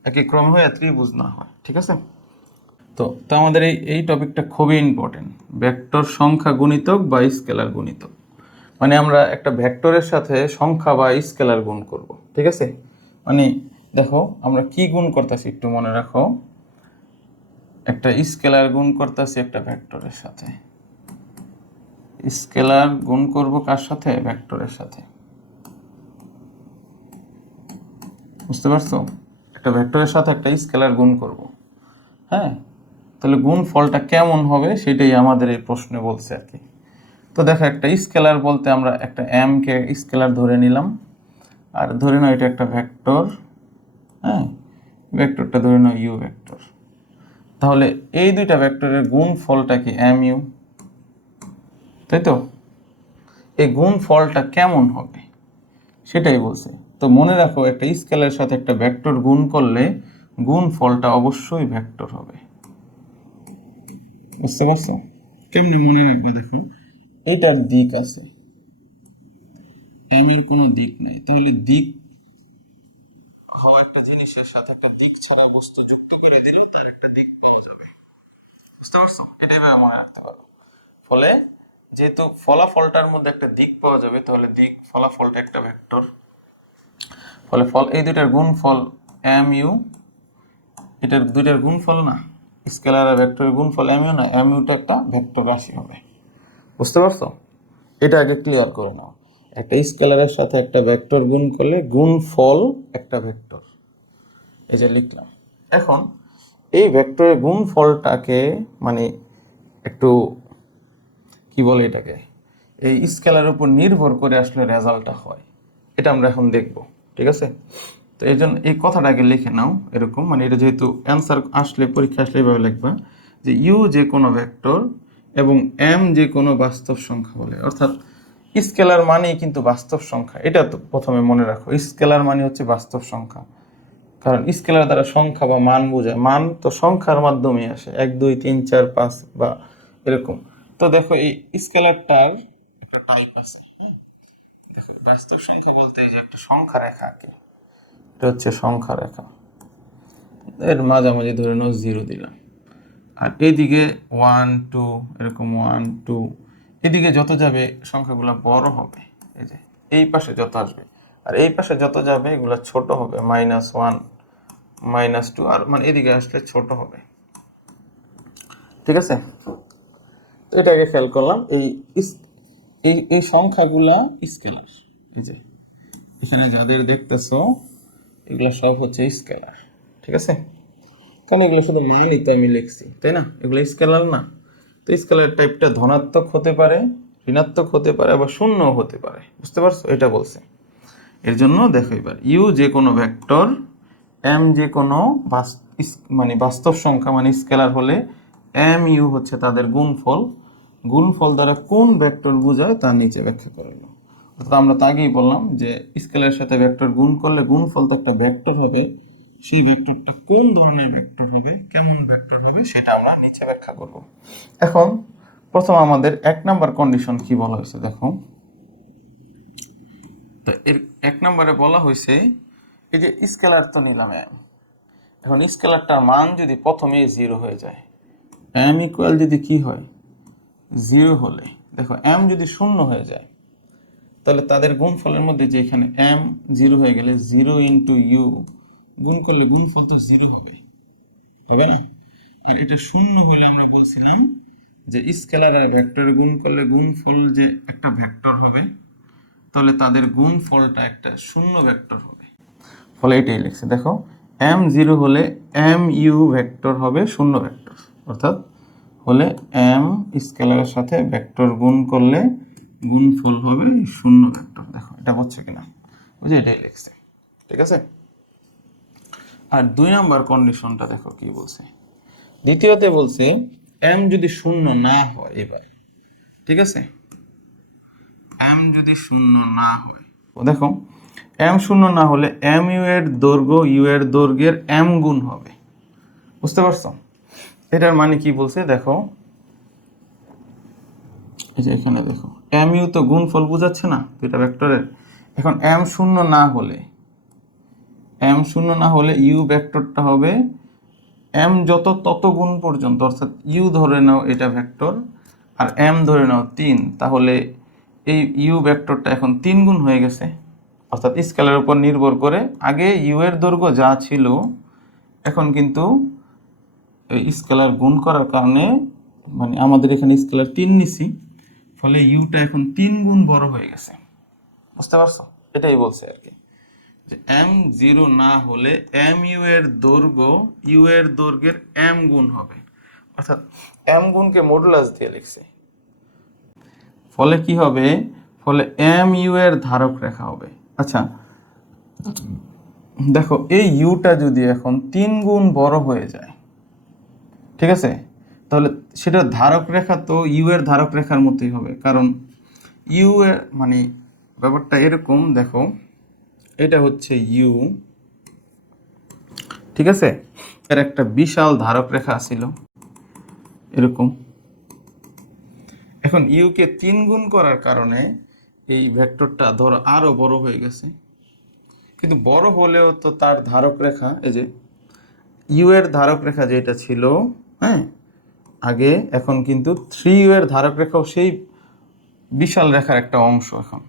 একই ক্রমে হয়ে ত্রিভুজ না হয়। ঠিক আছে? তো তো আমাদের এই টপিকটা খুবই ইম্পর্টেন্ট, ভেক্টর সংখ্যা গুণিতক বা স্কেলার গুণিতক। মানে আমরা একটা ভেক্টরের সাথে সংখ্যা বা স্কেলার গুণ করব। ঠিক আছে? মানে দেখো আমরা কি গুণ করতেছি একটু মনে রাখো। একটা স্কেলার গুণ করতেছি একটা ভেক্টরের সাথে, স্কেলার গুণ করব কার সাথে? ভেক্টরের সাথে। বুঝতে পারছো? একটা ভেক্টরের সাথে একটা স্কেলার গুণ করব। হ্যাঁ, তাহলে গুণ ফলটা কেমন হবে সেটাই আমাদের এই প্রশ্নে বলছে আর কি। তো দেখো একটা স্কেলার বলতে আমরা একটা এম কে স্কেলার ধরে নিলাম, আর ধরে নাও এটা একটা ভেক্টর। হ্যাঁ, ভেক্টরটা ধরে নাও ইউ ভেক্টর। তাহলে এই দুইটা ভেক্টরের গুণফলটা কি এম ইউ, তাই তো? এই গুণফলটা কেমন হবে সেটাই বলছে। তো মনে রাখো, একটা স্কেলের সাথে একটা ভেক্টর গুণ করলে গুণফলটা অবশ্যই ভেক্টর হবে। বুঝতে পারছো? কেমনি মনে রাখবে, দেখুন এটার দিক আছে, এম এর কোনো দিক নাই, তাহলে দিক হওয়া একটা জিনিসের সাথে একটা দিক ছাড়া বস্তু যুক্ত করে দিলে তার একটা দিক পাওয়া যাবে। বুঝতে পারছো? এটাই ভাবে মনে রাখতে পারো। ফলে যেহেতু ফলাফলটার মধ্যে একটা দিক পাওয়া যাবে, তাহলে দিক ফলাফলটা একটা ভেক্টর। ফলে এই দুইটার গুণফল এম ইউ, এটার দুইটার গুণফল না, স্কেলার আর ভেক্টরের গুণফল এম ইউ না, এম ইউটা একটা ভেক্টর রাশি হবে। বুঝতে পারছো? এটা আগে ক্লিয়ার করে নাও। একটা স্কেলারের সাথে একটা ভেক্টর গুণ করলে গুণফল একটা ভেক্টর। এই যে লিখলাম। এখন এই ভেক্টরের গুণফলটাকে মানে একটু কি বলে এটাকে, এই স্কেলারের উপর নির্ভর করে আসলে রেজাল্টটা হয়, এটা আমরা এখন দেখব। ঠিক আছে? তো এই জন্য এই কথাটাকে লিখে নাও এরকম, মানে এটা যেহেতু অ্যান্সার আসলে পরীক্ষা আসলে এইভাবে লিখবা যে ইউ যে কোনো ভেক্টর এবং এম যে কোনো বাস্তব সংখ্যা বলে, অর্থাৎ স্কেলার মানেই কিন্তু বাস্তব সংখ্যা। এটা তো প্রথমে মনে রাখো, স্কেলার মানে হচ্ছে বাস্তব সংখ্যা। কারণ স্কেলার দ্বারা সংখ্যা বা মান বোঝায়, মান তো সংখ্যার মাধ্যমে আসে, 1 2 3 4 5 বা এরকম। তো দেখো এই স্কেলারটার একটা টাইপ আছে, হ্যাঁ? দেখো বাস্তব সংখ্যা বলতে এই যে একটা সংখ্যা রেখা আঁকে, এটা হচ্ছে সংখ্যা রেখা, এর মাঝামাঝি ধরে নাও 0 দিলাম, আর এইদিকে 1 2 এরকম 1 2, এদিকে যত যাবে সংখ্যাগুলো বড় হবে, এই যে এই পাশে যত আসবে আর এই পাশে যত যাবে এগুলো ছোট হবে, -1 -2, আর মানে এদিকে আসলে ছোট হবে। ঠিক আছে? তো এটাকে খেয়াল করলাম, এই এই সংখ্যাগুলা স্কেলার। এই যে এখানে যাদের দেখতেছো এগুলা সব হচ্ছে স্কেলার। ঠিক আছে? কারণ এগুলো শুধু মানই তো আমি লিখছি, তাই না? এগুলো স্কেলার না। তো স্কেলার টাইপটা ধনাত্মক হতে পারে, ঋণাত্মক হতে পারে, আবার শূন্যও হতে পারে। বুঝতে পারছো? এটা বলছে। এর জন্য দেখো এবার ইউ যে কোনো ভেক্টর, এম যে কোনো মানে বাস্তব সংখ্যা মানে স্কেলার হলে এম ইউ হচ্ছে তাদের গুণফল। গুণফল দ্বারা কোন ভেক্টর বোঝায় তা নিচে ব্যাখ্যা করে এলো। অর্থাৎ আমরা তো আগেই বললাম যে স্কেলারের সাথে ভেক্টর গুণ করলে গুণফল তো একটা ভেক্টর হবে, সেই ভেক্টরটা কোন ধরনের ভেক্টর হবে, কেমন ভেক্টর হবে, সেটা আমরা নিচে ব্যাখ্যা করব। এখন প্রথম আমাদের 1 নাম্বার কন্ডিশন কি বলা হয়েছে দেখো। তো এর 1 নম্বরে বলা হয়েছে এই যে স্কেলার তো নিলাম এম, এখন স্কেলারটার মান যদি প্রথমে 0 হয়ে যায়, এম ইকুয়াল যদি কি হয় 0 হলে, দেখো এম যদি 0 হয়ে যায় তাহলে তাদের গুণফলের মধ্যে যে এখানে এম 0 হয়ে গেলে 0 ইন্টু ইউ গুণ করলে গুণফল তো 0 হবে, হবে না? আর এটা 0 হলে আমরা বলছিলাম যে স্কেলার আর ভেক্টর গুণ করলে গুণফল যে একটা ভেক্টর হবে, তাহলে তাদের গুণফলটা একটা শূন্য ভেক্টর হবে। ফলে এটাই লিখছে দেখো, এম 0 হলে এম ইউ ভেক্টর হবে শূন্য ভেক্টর, অর্থাৎ হলে এম স্কেলারের সাথে ভেক্টর গুণ করলে গুণফল হবে শূন্য ভেক্টর। দেখো এটা হচ্ছে কিনা, বুঝে এটাই লিখছে। ঠিক আছে? আর 2 নাম্বার কন্ডিশনটা দেখো কি বলছে। দ্বিতীয়তে বলছে এম যদি শূন্য না হয়, এবার ঠিক আছে, এম যদি শূন্য না হয়, দেখো এম শূন্য না হলে এম ইউ এর দৈর্ঘ্য ইউ এর দৈর্ঘ্যের এম গুণ হবে। বুঝতে পারছো? এটার মানে কি বলছে দেখো, এই যে এখানে দেখো এম ইউ তো গুণফল বোঝাচ্ছে না দুইটা ভেক্টরের। এখন এম শূন্য না হলে, এম শূন্য না হলে ইউ ভেক্টরটা হবে এম যত তত গুণ পর্যন্ত, অর্থাৎ ইউ ধরে নাও এটা ভেক্টর আর এম ধরে নাও 3, তাহলে এই ইউ ভেক্টরটা এখন 3 গুণ হয়ে গেছে। অর্থাৎ স্কেলের উপর নির্ভর করে আগে ইউ এর দৈর্ঘ্য যা ছিল, এখন কিন্তু এই স্কেলার গুণ করার কারণে মানে আমাদের এখানে স্কেলার 3 নিছি, ফলে ইউটা এখন 3 গুণ বড় হয়ে গেছে। বুঝতে পারছো? এটাই বলছে আর কি, যে এম 0 না হলে এম ইউ এর দৈর্ঘ্য ইউ এর দৈর্ঘ্যের এম গুণ হবে, অর্থাৎ এম গুণকে মডুলাস দিয়ে লিখছে। ফলে কি হবে, ফলে এম ইউ এর ধারক রেখা হবে। আচ্ছা দেখো এই ইউটা যদি এখন 3 গুণ বড় হয়ে যায়, ঠিক আছে, তাহলে সেটা ধারক রেখা তো ইউ এর ধারক রেখার মতোই হবে, কারণ ইউ এর মানে ব্যাপারটা এরকম, দেখো এটা হচ্ছে ইউ, ঠিক আছে, এর একটা বিশাল ধারক রেখা ছিল এরকম। এখন ইউকে 3 গুণ করার কারণে এই ভেক্টরটা ধরো আরো বড় হয়ে গেছে, কিন্তু বড় হলেও তো তার ধারক রেখা, এই যে ইউ এর ধারক রেখা যেটা ছিল, হ্যাঁ আগে, এখন কিন্তু 3 ইউ এর ধারক রেখাও সেই বিশাল রেখার একটা অংশ এখন,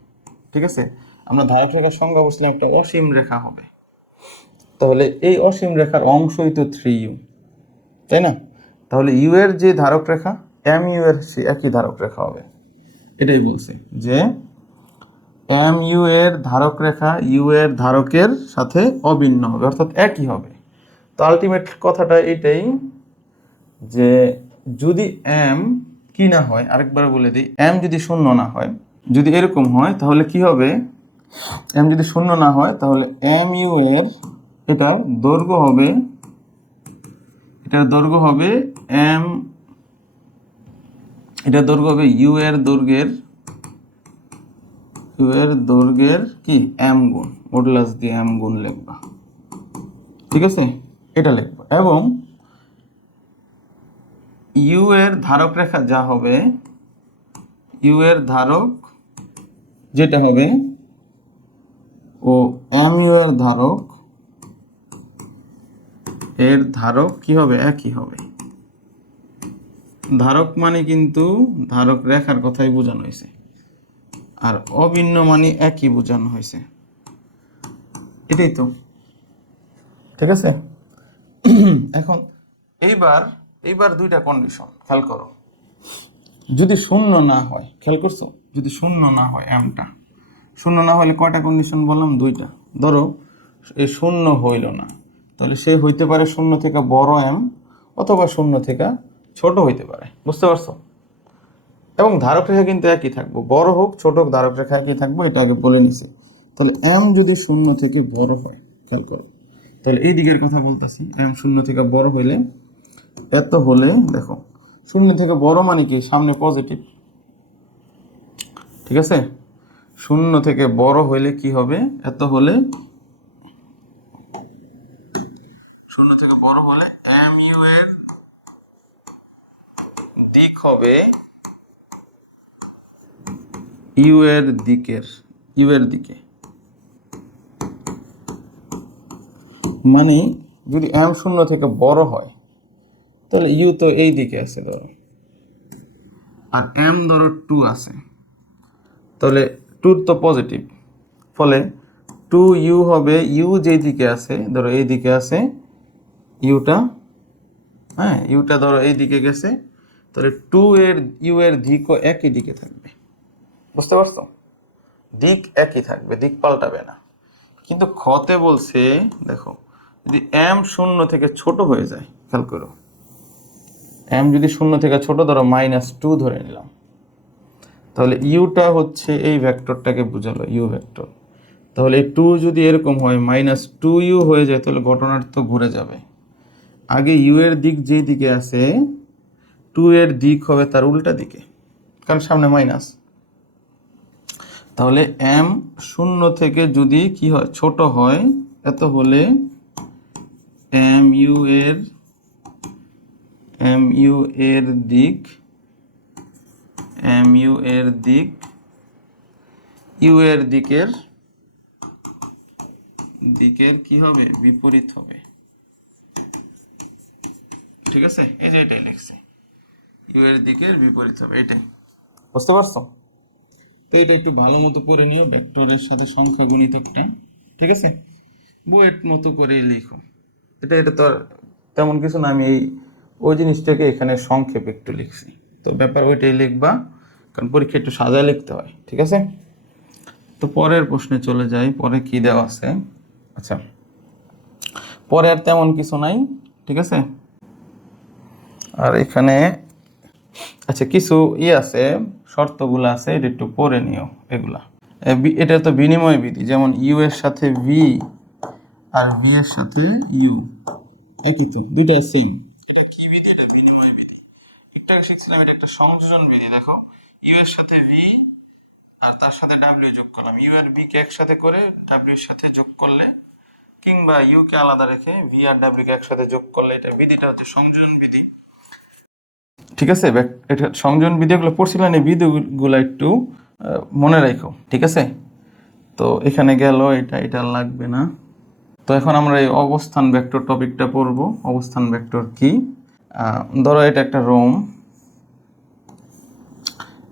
ঠিক আছে। আমরা ধারক রেখার সংজ্ঞা বলছিলাম একটা অসীম রেখা হবে, তাহলে এই অসীম রেখার অংশই তো 3 ইউ, তাই না? তাহলে ইউ এর যে ধারক রেখা এম ইউ এর সে একই ধারক রেখা হবে, এটাই বলছে যে এম ইউ এর ধারক রেখা ইউ এর ধারকের সাথে অভিন্ন হবে, অর্থাৎ একই হবে। তো আলটিমেট কথাটা এটাই যে যদি এম কি না হয়, আরেকবার বলে দিই, এম যদি শূন্য না হয়, যদি এরকম হয় তাহলে কি হবে, এম যদি শূন্য না হয় তাহলে এম ইউ এর এটার দৈর্ঘ্য হবে, এটার দৈর্ঘ্য হবে এম, এটার দৈর্ঘ্য হবে ইউ এর দৈর্ঘ্যের কি এম গুণ, মডুলাস দিয়ে এম গুণ লিখবা, ঠিক আছে, এটা লিখবা। এবং ইউ এর ধারক রেখা যা হবে, ইউ এর ধারক যেটা হবে ও এম ইউ এর ধারক কি হবে, একই হবে। ধারক মানে কিন্তু ধারক রেখার কথাই বোঝানো হয়েছে, আর অভিন্ন মানে একই বোঝানো হয়েছে, এটাই তো, ঠিক আছে। এখন এইবার দুইটা কন্ডিশন খেয়াল করো, যদি শূন্য না হয়, খেয়াল করছো, যদি শূন্য না হয়, এমটা শূন্য না হলে কয়টা কন্ডিশন বললাম, দুইটা। ধরো এই শূন্য হইল না, তাহলে সে হইতে পারে শূন্য থেকে বড় এম, অথবা শূন্য থেকে ছোট হইতে পারে, বুঝতে পারছো? এবং ধারক রেখা কিন্তু একই থাকবো, বড় হোক ছোট হোক ধারক রেখা একই থাকবো, এটা আগে বলে নিছি। তাহলে এম যদি শূন্য থেকে বড় হয়, খেয়াল করো, তাহলে এই দিকের কথা বলতেছি, এম শূন্য থেকে বড় হইলে, এত হলে দেখো শূন্য থেকে বড় মানে কি, সামনে পজিটিভ, ঠিক আছে, শূন্য থেকে বড় হইলে কি হবে, এত হলে, শূন্য থেকে বড় হলে এম ইউ এর দিক হবে ইউ এর দিকে, মানে যদি এম শূন্য থেকে বড় হয় তাহলে ইউ তো এই দিকে আছে ধরো, আর এম ধরো 2 আছে, তাহলে 2 তো পজিটিভ, ফলে 2 ইউ হবে, ইউ যেই দিকে আছে ধরো এই দিকে আছে ইউটা, হ্যাঁ ইউটা ধরো এই দিকে গেছে, তাহলে 2 এর ইউ এর দিকও একই দিকে থাকবে, বুঝতে পারছো? দিক একই থাকবে, দিক পাল্টাবে না। কিন্তু খতে বলছে দেখো, যদি এম শূন্য থেকে ছোট হয়ে যায়, খেয়াল করো, এম যদি শূন্য থেকে ছোট ধরো -2 ধরে নিলাম, তাহলে ইউটা হচ্ছে এই ভেক্টরটাকে বোঝালো, ইউ ভেক্টর। তাহলে এই 2 যদি এরকম হয় -2 ইউ হয়ে যায়, তাহলে ঘটনাটা তো ঘুরে যাবে, আগে ইউ এর দিক যেই দিকে আছে 2 এর দিক হবে তার উল্টা দিকে, কারণ সামনে মাইনাস। তাহলে এম শূন্য থেকে যদি কি হয়, ছোট হয়, এত হলে এম ইউ এর দিক ইউ এর দিকের কি হবে, বিপরীত হবে, ঠিক আছে, এই যে এটাই লিখছে, ইউ এর দিকের বিপরীত হবে, এটাই, বুঝতে পারছো? তো এটা একটু ভালো মতো পড়ে নিও, ভেক্টরের সাথে সংখ্যা গুণিতকটা, ঠিক আছে, বইয়ের মতো করে লিখো, এটা তো আর তেমন কিছু না, আমি ওই জিনিসটাকে এখানে সংক্ষেপে একটু লিখছি, তো ব্যাপার ওইটাই লিখবা, কারণ পরীক্ষা একটু সাজায় লিখতে হয়, ঠিক আছে। তো পরের প্রশ্নে চলে যাই, পরে কি দেওয়া আছে, আচ্ছা পরে আর তেমন কিছু নাই, ঠিক আছে। আর এখানে আচ্ছা কিছু আছে, শর্তগুলো আছে, এটা একটু পড়ে নিও এগুলা। এটা তো বিনিময় বিধি, যেমন ইউ এর সাথে ভি আর ভি এর সাথে ইউ, একই তো, দুইটা সেম। এটা কি বিধি? এটা বিনিময় বিধি। একটু আগে শিখছিলাম এটা একটা সংযোজন বিধি। দেখো, ইউ এর সাথে ভি আর তার সাথে ডাব্লিউ যোগ করলাম, ইউ আর বি কে একসাথে করে ডাব্লিউ এর সাথে যোগ করলে, কিংবা ইউ কে আলাদা রেখে ভি আর ডাব্লিউ কে একসাথে যোগ করলে, এটা বিধিটা হচ্ছে সংযোজন বিধি। ঠিক আছে, এটা সংযোজন বিধিগুলো পড়ছিলেন, এই বিধিগুলো একটু মনে রাখো, ঠিক আছে। তো এখানে গেল, এটা লাগবে না। তো এখন আমরা এই অবস্থান ভেক্টর টপিকটা পড়ব। অবস্থান ভেক্টর কি? ধরো এটা একটা রোম।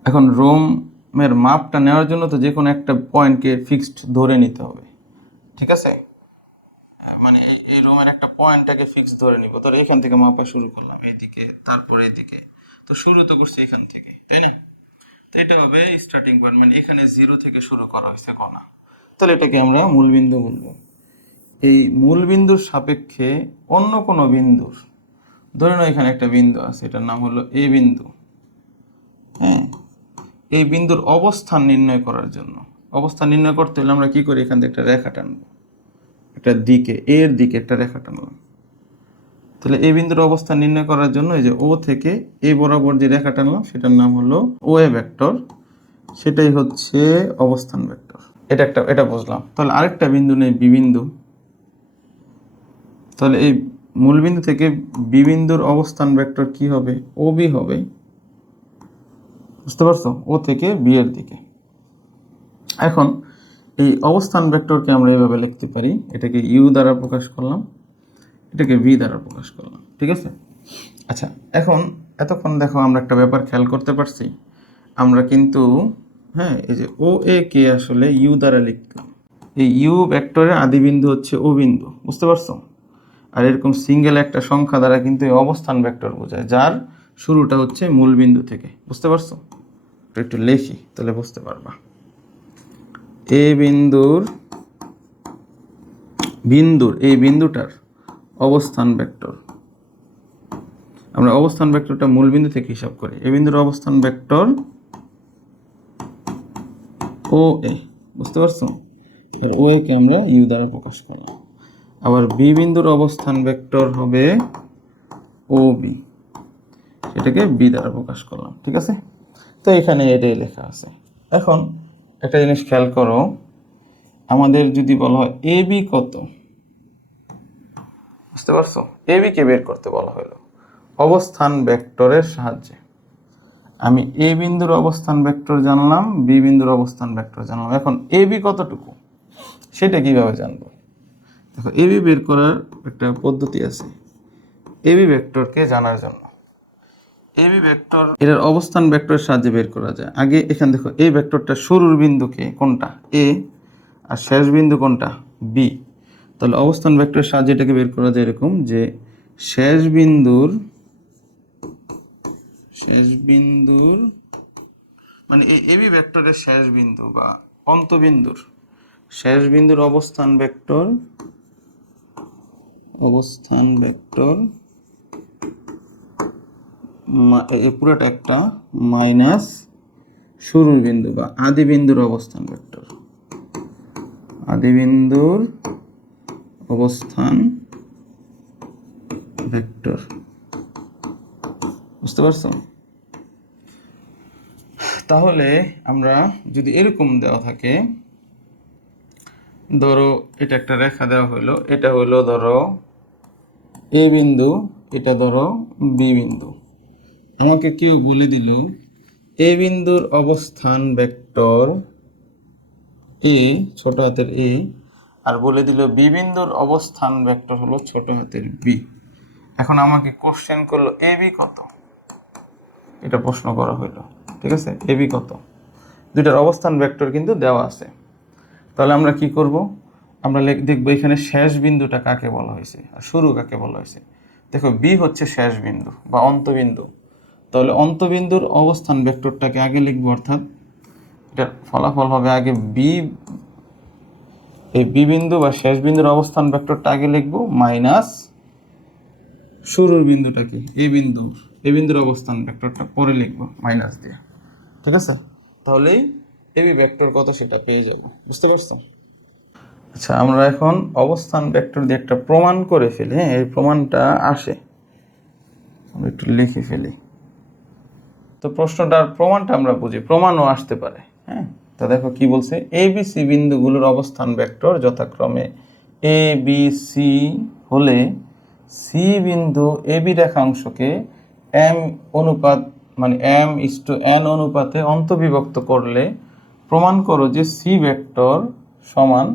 এখন রোমের মাপটা নেওয়ার জন্য তো যে কোনো একটা পয়েন্টকে ফিক্সড ধরে নিতে হবে, ঠিক আছে। মানে এই রোমের একটা পয়েন্টটাকে ফিক্স ধরে নিব। ধরো এখান থেকে মাপা শুরু করলাম, এইদিকে, তারপর এইদিকে। তো শুরু তো করছি এখান থেকে, তাই না? তো এটা হবে স্টার্টিং পয়েন্ট, মানে এখানে 0 থেকে শুরু করা হয়েছে কণা। তাহলে এটাকে আমরা মূলবিন্দু বলবো। এই মূলবিন্দুর সাপেক্ষে অন্য কোনো বিন্দুর, ধরে নাও এখানে একটা বিন্দু আছে, এটার নাম হলো এ বিন্দু। হ্যাঁ, এই বিন্দুর অবস্থান নির্ণয় করার জন্য, অবস্থান নির্ণয় করতে হলে আমরা কি করি? এখান থেকে একটা রেখা টানবো, একটা দিকে, এর দিকে একটা রেখা টানলাম। তাহলে এই বিন্দুর অবস্থান নির্ণয় করার জন্য এই যে ও থেকে এ বরাবর যে রেখা টানলাম, সেটার নাম হলো ও এ ভেক্টর। সেটাই হচ্ছে অবস্থান ভেক্টর। এটা বুঝলাম। তাহলে আরেকটা বিন্দু নেই, বি বিন্দু। তাহলে এই মূলবিন্দু থেকে বি বিন্দুর অবস্থান ভেক্টর কি হবে? ও বি হবে। বুঝতে পারছো? ও থেকে বি এর দিকে। এখন এই অবস্থান ভেক্টরকে আমরা এইভাবে লিখতে পারি, এটাকে ইউ দ্বারা প্রকাশ করলাম, এটাকে ভি দ্বারা প্রকাশ করলাম, ঠিক আছে। আচ্ছা, এখন এতক্ষণ দেখো আমরা একটা ব্যাপার খেয়াল করতে পারছি। আমরা কিন্তু, হ্যাঁ, এই যে ও এ কে আসলে ইউ দ্বারা লিখলাম। এই ইউ ভেক্টরের আদি বিন্দু হচ্ছে ও বিন্দু, বুঝতে পারছো? আর এরকম সিঙ্গেল একটা সংখ্যা দ্বারা কিন্তু এই অবস্থান ভেক্টর বোঝায়, যার শুরুটা হচ্ছে মূল বিন্দু থেকে। বুঝতে পারছো? একটু লেখি, তাহলে বুঝতে পারবা। এ বিন্দুর এই বিন্দুটার অবস্থান ভেক্টর, আমরা অবস্থান ভেক্টরটা মূল বিন্দু থেকে হিসাব করি। এ বিন্দুর অবস্থান ভেক্টর ও এ, বুঝতে পারছো? ও এ কে আমরা ইউ দ্বারা প্রকাশ করলাম। আবার বি বিন্দুর অবস্থান ভেক্টর হবে ও বি, সেটাকে বি দ্বারা প্রকাশ করলাম, ঠিক আছে। তো এখানে এটাই লেখা আছে। এখন একটা জিনিস খেয়াল করো, আমাদের যদি বলা হয় এ বি কত, বুঝতে পারছো? এ বি কে বের করতে বলা হলো অবস্থান ভেক্টরের সাহায্যে। আমি এ বিন্দুর অবস্থান ভেক্টর জানলাম, বি বিন্দুর অবস্থান ভেক্টর জানলাম। এখন এ বি কতটুকু সেটা কিভাবে জানবো? দেখো, এ বি বের করার একটা পদ্ধতি আছে। এ বি ভেক্টরকে জানার জন্য, এ বি ভেক্টর এর অবস্থান ভেক্টরের সাহায্যে বের করা যায়। আগে এখানে দেখো, এই ভেক্টরটা শুরুর বিন্দুকে কোনটা? এ, আর শেষ বিন্দু কোনটা? বি। তাহলে অবস্থান ভেক্টরের সাহায্যে এটাকে বের করা যায় এরকম, যে শেষ বিন্দুর মানে এই এবি ভেক্টরের শেষ বিন্দু বা অন্তবিন্দুর শেষ বিন্দুর অবস্থান ভেক্টর এই পুরোটা একটা মাইনাস শুরুর বিন্দু বা আদি বিন্দুর অবস্থান ভেক্টর, আদি বিন্দুর অবস্থান ভেক্টর। বুঝতে পারছো? তাহলে আমরা যদি এরকম দেওয়া থাকে, ধরো এটা একটা রেখা দেওয়া হলো, এটা হলো ধরো এ বিন্দু, এটা ধরো বি বিন্দু। আমাকে কেউ বলে দিল এ বিন্দুর অবস্থান ভেক্টর এ, ছোট হাতের এ, আর বলে দিল বি বিন্দুর অবস্থান ভেক্টর হলো ছোট হাতের বি। এখন আমাকে কোশ্চেন করলো এ বি কত, এটা প্রশ্ন করা হলো, ঠিক আছে। এ বি কত, দুইটার অবস্থান ভেক্টর কিন্তু দেওয়া আছে। তাহলে আমরা কি করব? আমরা দেখবো এখানে শেষ বিন্দুটা কাকে বলা হয়েছে আর শুরু কাকে বলা হয়েছে। দেখো, বি হচ্ছে শেষ বিন্দু বা অন্তবিন্দু। তাহলে অন্তবিন্দুর অবস্থান ভেক্টরটাকে আগে লিখবো, অর্থাৎ এটার ফলাফল হবে আগে বি, এই বি বিন্দু বা শেষ বিন্দুর অবস্থান ভেক্টরটা আগে লিখবো, মাইনাস শুরুর বিন্দুটাকে এই বিন্দুর অবস্থান ভেক্টরটা পরে লিখবো মাইনাস দিয়ে, ঠিক আছে। তাহলেই এবি ভেক্টর কত সেটা পেয়ে যাব। বুঝতে পারছো? আচ্ছা, আমরা এখন অবস্থান ভেক্টর দিয়ে একটা প্রমাণ করে ফেলি। হ্যাঁ, এই প্রমাণটা আসে, আমরা একটু লিখে ফেলি। তো প্রশ্নটার প্রমাণটা আমরা বুঝি, প্রমাণও আসতে পারে। হ্যাঁ, তো দেখো কি বলছে, এ বি সি বিন্দুগুলোর অবস্থান ভেক্টর যথাক্রমে এ বি সি হলে সি বিন্দু এ বি রেখাংশকে এম অনুপাত মানে m/n অনুপাতে অন্তর্বিভক্ত করলে প্রমাণ করো যে সি ভেক্টর সমান,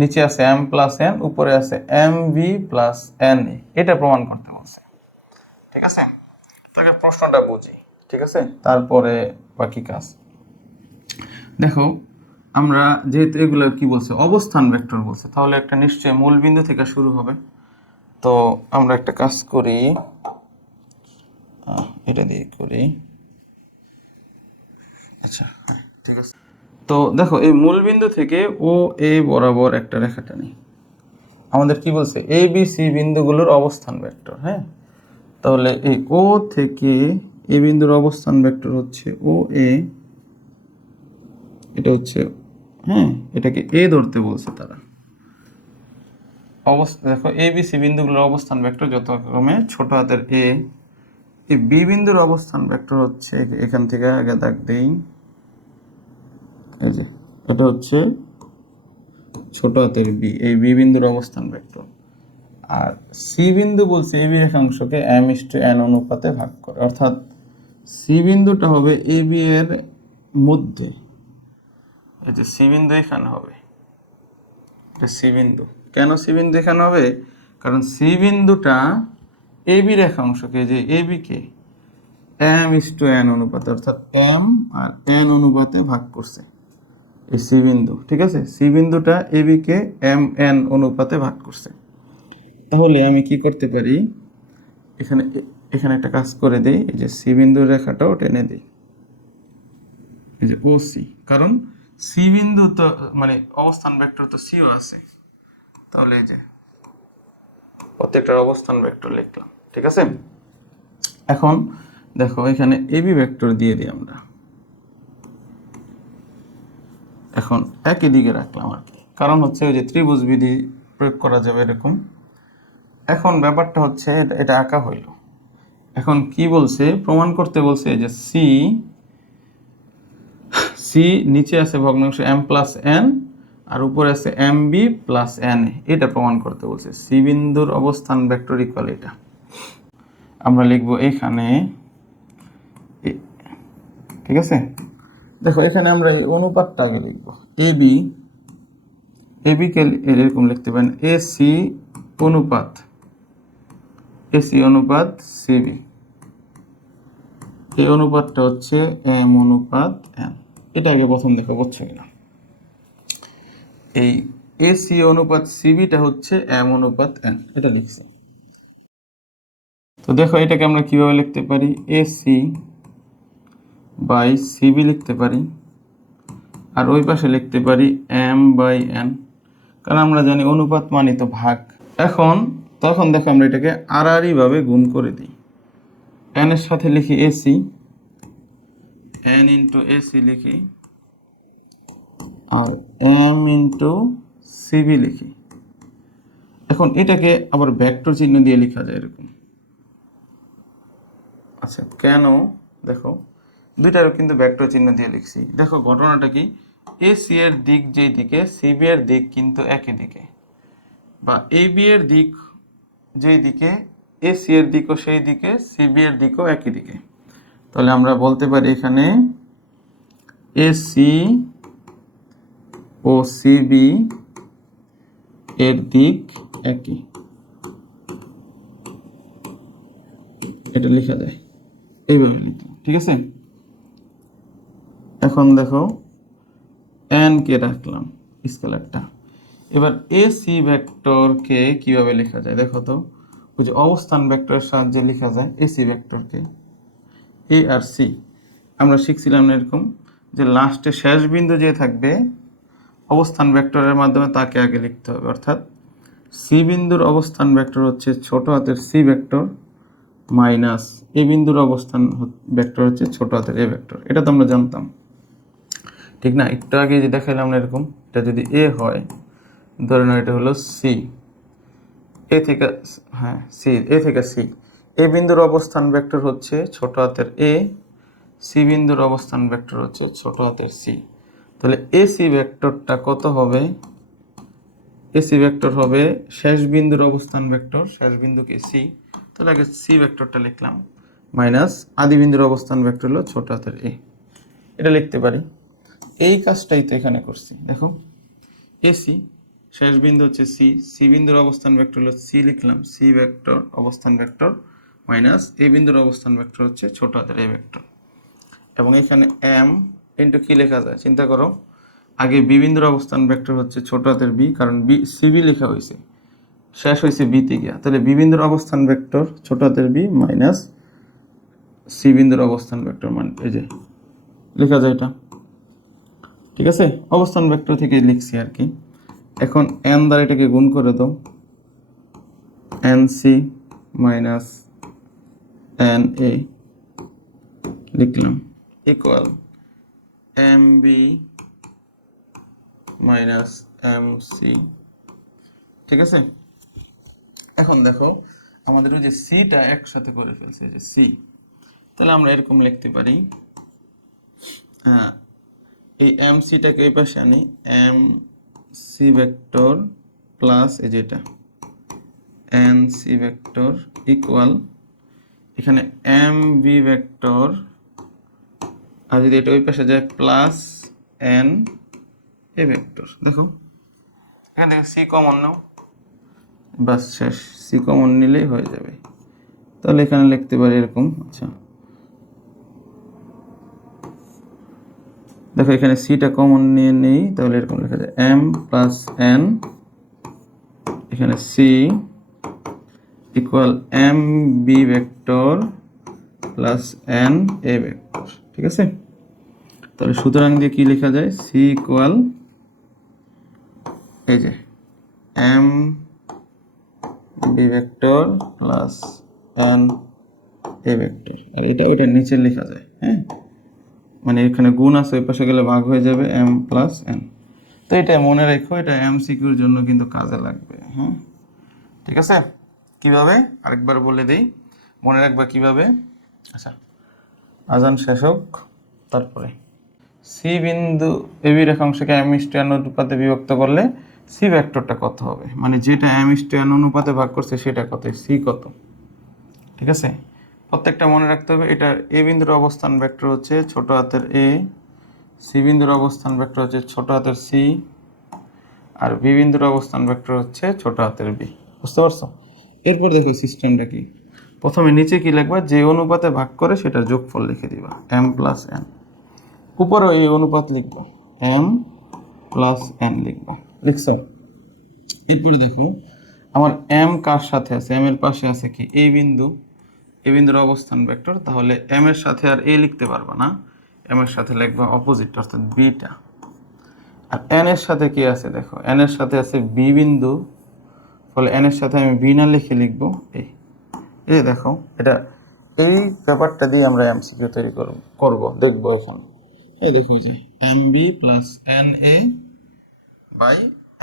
নিচে আছে m প্লাস n, উপরে আছে mv প্লাস n। এটা প্রমাণ করতে বলছে। ঠিক আছে, তাকে প্রশ্নটা বুঝি। ঠিক আছে, তারপরে বাকি কাজ দেখো। আমরা যেহেতু এগুলো কি বলছে, অবস্থান ভেক্টর বলছে, তাহলে একটা নিশ্চয় মূল বিন্দু থেকে শুরু হবে। তো আমরা একটা কাজ করি, এটা দিয়ে করি। আচ্ছা, হ্যাঁ, ঠিক আছে। তো দেখো, এই মূল বিন্দু থেকে ও এ বরাবর একটা রেখা টানি। আমাদের কি বলছে, এ বি সি বিন্দুগুলোর অবস্থান ভেক্টর। হ্যাঁ, তাহলে এই ও থেকে এ বিন্দুর অবস্থান ভেক্টর হচ্ছে ও এ, এটা হচ্ছে, হ্যাঁ, এটাকে এ ধরতে বলছে তারা। দেখো, এ বি সি বিন্দুগুলোর অবস্থান ভেক্টর যথাক্রমে ছোট হাতের এ। এই বি বিন্দুর অবস্থান ভেক্টর হচ্ছে, এখান থেকে আগে দাগ দেই, এই যে এটা হচ্ছে ছোট হাতের বি, এই বি বিন্দুর অবস্থান ভেক্টর। আর সি বিন্দু বলছে এ বি রেখাংশকে m/n অনুপাতে ভাগ করে, অর্থাৎ সি বিন্দুটা হবে এ বি এর মধ্যে। এই যে সি বিন্দু এখানে হবে, এটা সি বিন্দু। কেন সি বিন্দু এখানে হবে? কারণ সি বিন্দুটা এ বি রেখাংশকে, যে এ বি কে m/n অনুপাতে, অর্থাৎ m আর n অনুপাতে ভাগ করছে এই সি বিন্দু। ঠিক আছে, সি বিন্দুটা এ বি কে m/n অনুপাতে ভাগ করছে। তাহলে আমি কি করতে পারি, এখানে এখানে একটা কাজ করে দেই, এই যে সি বিন্দুর রেখাটাও টেনে দিই, এই যে ও সি। কারণ সি বিন্দু তো মানে অবস্থান ভেক্টর তো সিও আছে, তাহলে এই যে প্রত্যেকটার অবস্থান ভেক্টর লিখলাম। ঠিক আছে, এখন দেখো এখানে এবি ভেক্টর দিয়ে দিই আমরা, এখন একই দিকে রাখলাম আর কি, কারণ হচ্ছে ওই যে ত্রিভুজ বিধি প্রয়োগ করা যাবে এরকম। এখন ব্যাপারটা হচ্ছে এটা আঁকা হইল। এখন কি বলছে, প্রমাণ করতে বলছে যে সি সি নিচে আছে ভগ্নাংশ m প্লাস n, আর উপরে আছে mb প্লাস n। এটা প্রমাণ করতে বলছে, সি বিন্দুর অবস্থান ভেক্টর ইকুয়াল এটা। আমরা লিখবো এখানে, ঠিক আছে। দেখো এখানে আমরা এই অনুপাতটা আগে লিখবো, এবি, এবি কে এরকম লিখতে পারেন এসি অনুপাত, এসি অনুপাত সিবি। এই অনুপাতটা হচ্ছে এম অনুপাত এন। এটা আগে প্রথম দেখো, বুঝছো কিনা। এই এসি অনুপাত সিবিটা হচ্ছে এম অনুপাত এন, এটা লিখছি। তো দেখো এটাকে আমরা কিভাবে লিখতে পারি, এসি বাই সিবি লিখতে পারি, আর ওই পাশে লিখতে পারি এম বাই এন, কারণ আমরা জানি অনুপাত মানে তো ভাগ। তখন দেখো আমরা এটাকে আড়াআড়ি ভাবে গুণ করে দিই। এন এর সাথে লিখি এসি, এন ইন্টু এসি লিখি, আর এম ইন্টু সিবি লিখি। এখন এটাকে আবার ভেক্টর চিহ্ন দিয়ে লেখা যায় এরকম। আচ্ছা, কেন? দেখো দুইটারও কিন্তু ভেক্টর চিহ্ন দিয়ে লিখছি। দেখো ঘটনাটা কি, এসি এর দিক যেই দিকে, সিবি এর দিক কিন্তু একই দিকে, বা এবি এর দিক যেই দিকে, এসি এর দিকও সেই দিকে, সিবি এর দিকও একই দিকে। তাহলে আমরা বলতে পারি এখানে এসি ও সিবি এর দিক একই, এটা লেখা যায় এইভাবে লিখি। ঠিক আছে, এখন দেখো এন কে রাখলাম স্কেলারটা। এবার এসি ভেক্টরকে কিভাবে লেখা যায় দেখো তো, ওই যে অবস্থান ভেক্টরের সাহায্যে লেখা যায় এসি ভেক্টরকে। এ আর সি আমরা শিখছিলাম না এরকম, যে লাস্টে শেষ বিন্দু যে থাকবে অবস্থান ভেক্টরের মাধ্যমে তাকে আগে লিখতে হবে। অর্থাৎ সি বিন্দুর অবস্থান ভেক্টর হচ্ছে ছোট হাতের সি ভেক্টর মাইনাস এ বিন্দুর অবস্থান ভেক্টর হচ্ছে ছোট হাতের এ ভেক্টর। এটা তো আমরা জানতাম, ঠিক না? একটু আগে যে দেখাইলাম না এরকম, এটা যদি এ হয় ধরে নাও এটা হলো সি, এ থেকে, হ্যাঁ সি, এ থেকে সি, এ বিন্দুর অবস্থান ভেক্টর হচ্ছে ছোট হাতের এ, সি বিন্দুর অবস্থান ভেক্টর হচ্ছে ছোট হাতের সি। তাহলে এসি ভেক্টরটা কত হবে? এসি ভেক্টর হবে শেষ বিন্দুর অবস্থান ভেক্টর, শেষ বিন্দুকে সি, তাহলে আগে সি ভেক্টরটা লিখলাম, মাইনাস আদি বিন্দুর অবস্থান ভেক্টর হলো ছোট হাতের এ, এটা লিখতে পারি। এই কাজটাই তো এখানে করছি, দেখো এসি শেষ বিন্দু হচ্ছে সি, সি বিন্দুর অবস্থান ভেক্টর হলো সি, লিখলাম সি ভেক্টর অবস্থান ভেক্টর মাইনাস এ বিন্দুর অবস্থান ভেক্টর হচ্ছে ছোট হাতের এ ভেক্টর। এবং এখানে এম ইন্টু কি লেখা যায় চিন্তা করো, আগে বি বিন্দুর অবস্থান ভেক্টর হচ্ছে ছোট হাতের বি, কারণ বি সিবি লেখা হয়েছে, শেষ হয়েছে বিতে গিয়া, তাহলে বি বিন্দুর অবস্থান ভেক্টর ছোট হাতের বি মাইনাস সি বিন্দুর অবস্থান ভেক্টর, মানে এই যে লেখা যায় এটা, ঠিক আছে, অবস্থান ভেক্টর থেকে লিখছি আর কি। এখন এন দ্বারা এটাকে গুণ করে দাও, N C minus N A লিখলাম equal M B minus M C, ঠিক আছে। এখন দেখো আমাদের ওই যে সিটা একসাথে করে ফেলছে, যে সি, তাহলে আমরা এরকম লিখতে পারি, হ্যাঁ এই এম সিটাকে এই পাশে আনি, এম সি ভেক্টর প্লাস এই যেটা এন সি ভেক্টর ইকুয়াল এখানে এম বি ভেক্টর, আর যদি এটা ওই পাশে যায় প্লাস এন এ ভেক্টর। দেখো এখান থেকে সি কমন নাও, বাস শেষ, সি কমন নিলেই হয়ে যাবে। তাহলে এখানে লিখতে পারি এরকম, আচ্ছা দেখো এখানে সিটা কমন নিয়ে নেই, তাহলে এরকম লেখা যায় এম প্লাস এন, এখানে C equal M B vector plus N A vector, ঠিক আছে। তাহলে সুতরাং দিয়ে কি লেখা যায়, সি ইকুয়াল এই যে M B vector plus N A vector, আর এটা ওইটার নিচে লেখা যায়, হ্যাঁ মানে এখানে গুণ আছে, ওই পাশে গেলে ভাগ হয়ে যাবে এম প্লাস এন। তো এটা মনে রাখো, এটা এমসিকিউর জন্য কিন্তু কাজে লাগবে, হ্যাঁ ঠিক আছে। কিভাবে আরেকবার বলে দিই, মনে রাখবা কিভাবে। আচ্ছা আজান শেষ হোক, তারপরে সি বিন্দু AB রেখাংশকে M is to N অনুপাতে বিভক্ত করলে সি ভেক্টরটা কত হবে, মানে যেটা এম ইস টু এন অনুপাতে ভাগ করছে সেটা কত, সি কত, ঠিক আছে। প্রত্যেকটা মনে রাখতে হবে। এটা এ বিন্দুর অবস্থান ভেক্টর হচ্ছে ছোট হাতের এ, সি বিন্দুর অবস্থান ভেক্টর হচ্ছে ছোট হাতের সি, আর বি বিন্দুর অবস্থান ভেক্টর হচ্ছে ছোট হাতের বি, বুঝতে পারছো। এরপর দেখো সিস্টেমটা কি, প্রথমে নিচে কি লিখবা, যে অনুপাতে ভাগ করে সেটার যোগফল লিখে দিবা এম প্লাস এন, উপরে এই অনুপাত লিখবো এম প্লাস এন লিখবো, লিখছো। এরপরে দেখো আমার এম কার সাথে আছে, এম এর পাশে আছে কি এই বিন্দু, এই বিন্দুর অবস্থান ভেক্টর, তাহলে এম এর সাথে আর এ লিখতে পারবা না, এম এর সাথে লিখবা অপোজিট অর্থাৎ বিটা। আর এন এর সাথে কি আছে দেখো, এন এর সাথে আছে বি বিন্দু, ফলে এন এর সাথে আমি বি না লিখে লিখবো এই, এই দেখো এটা, এই ব্যাপারটা দিয়ে আমরা এমসিকিউ তৈরি করব দেখবো এখন। এই দেখো যে M B plus N A by